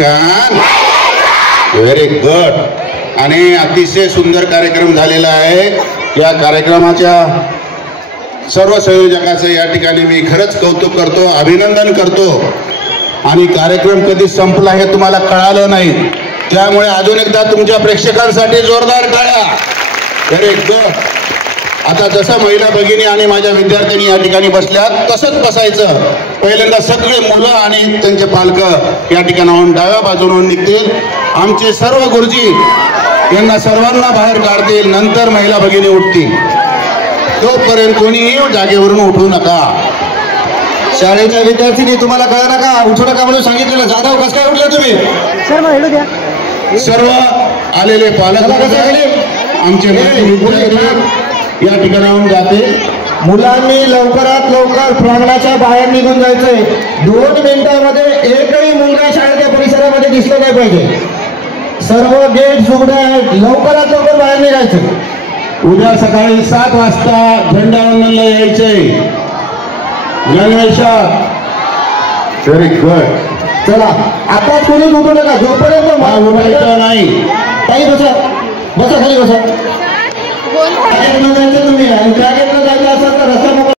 ऍक्शन. Very good. आणि अतिशय सुंदर कार्यक्रम झालेला आहे. या कार्यक्रमाच्या सर्व संयोजकाचं या ठिकाणी मी खरंच कौतुक करतो, अभिनंदन करतो. आणि कार्यक्रम कधी संपला हे तुम्हाला कळालं नाही, त्यामुळे अजून एकदा तुमच्या प्रेक्षकांसाठी जोरदार टाळ्या. Very good. आता जसं महिला भगिनी आणि माझ्या विद्यार्थ्यांनी या ठिकाणी बसल्यात तसंच बसायचं. पहिल्यांदा सगळे मुलं आणि त्यांचे पालक या ठिकाणाहून डाव्या बाजून निघतील. आमचे सर्व गुरुजी यांना सर्वांना बाहेर काढतील. नंतर महिला भगिनी उठतील. तोपर्यंत कोणीही जागेवरून उठू नका. शाळेच्या विद्यार्थ्यांनी तुम्हाला कळलं नका, उठू नका म्हणून सांगितलेलं. जाधव कसं काय उठले तुम्ही? सर्व आलेले पालक आमचे या ठिकाणाहून जाते. मुलांनी लवकरात लवकर प्रांगणाच्या बाहेर निघून जायचंय. 2 मिनिटांमध्ये एकही मुलगा शाळेच्या परिसरामध्ये दिसलं नाही पाहिजे. सर्व गेट उघडे आहेत. लवकरात लवकर बाहेर निघायचं. उद्या सकाळी 7 वाजता झेंडावंदनला यायचंय. गणवेशात. Very good. चला आता कोणी उठू नका जोपर्यंत नाही. ताई बसा, बसा खाली बसा.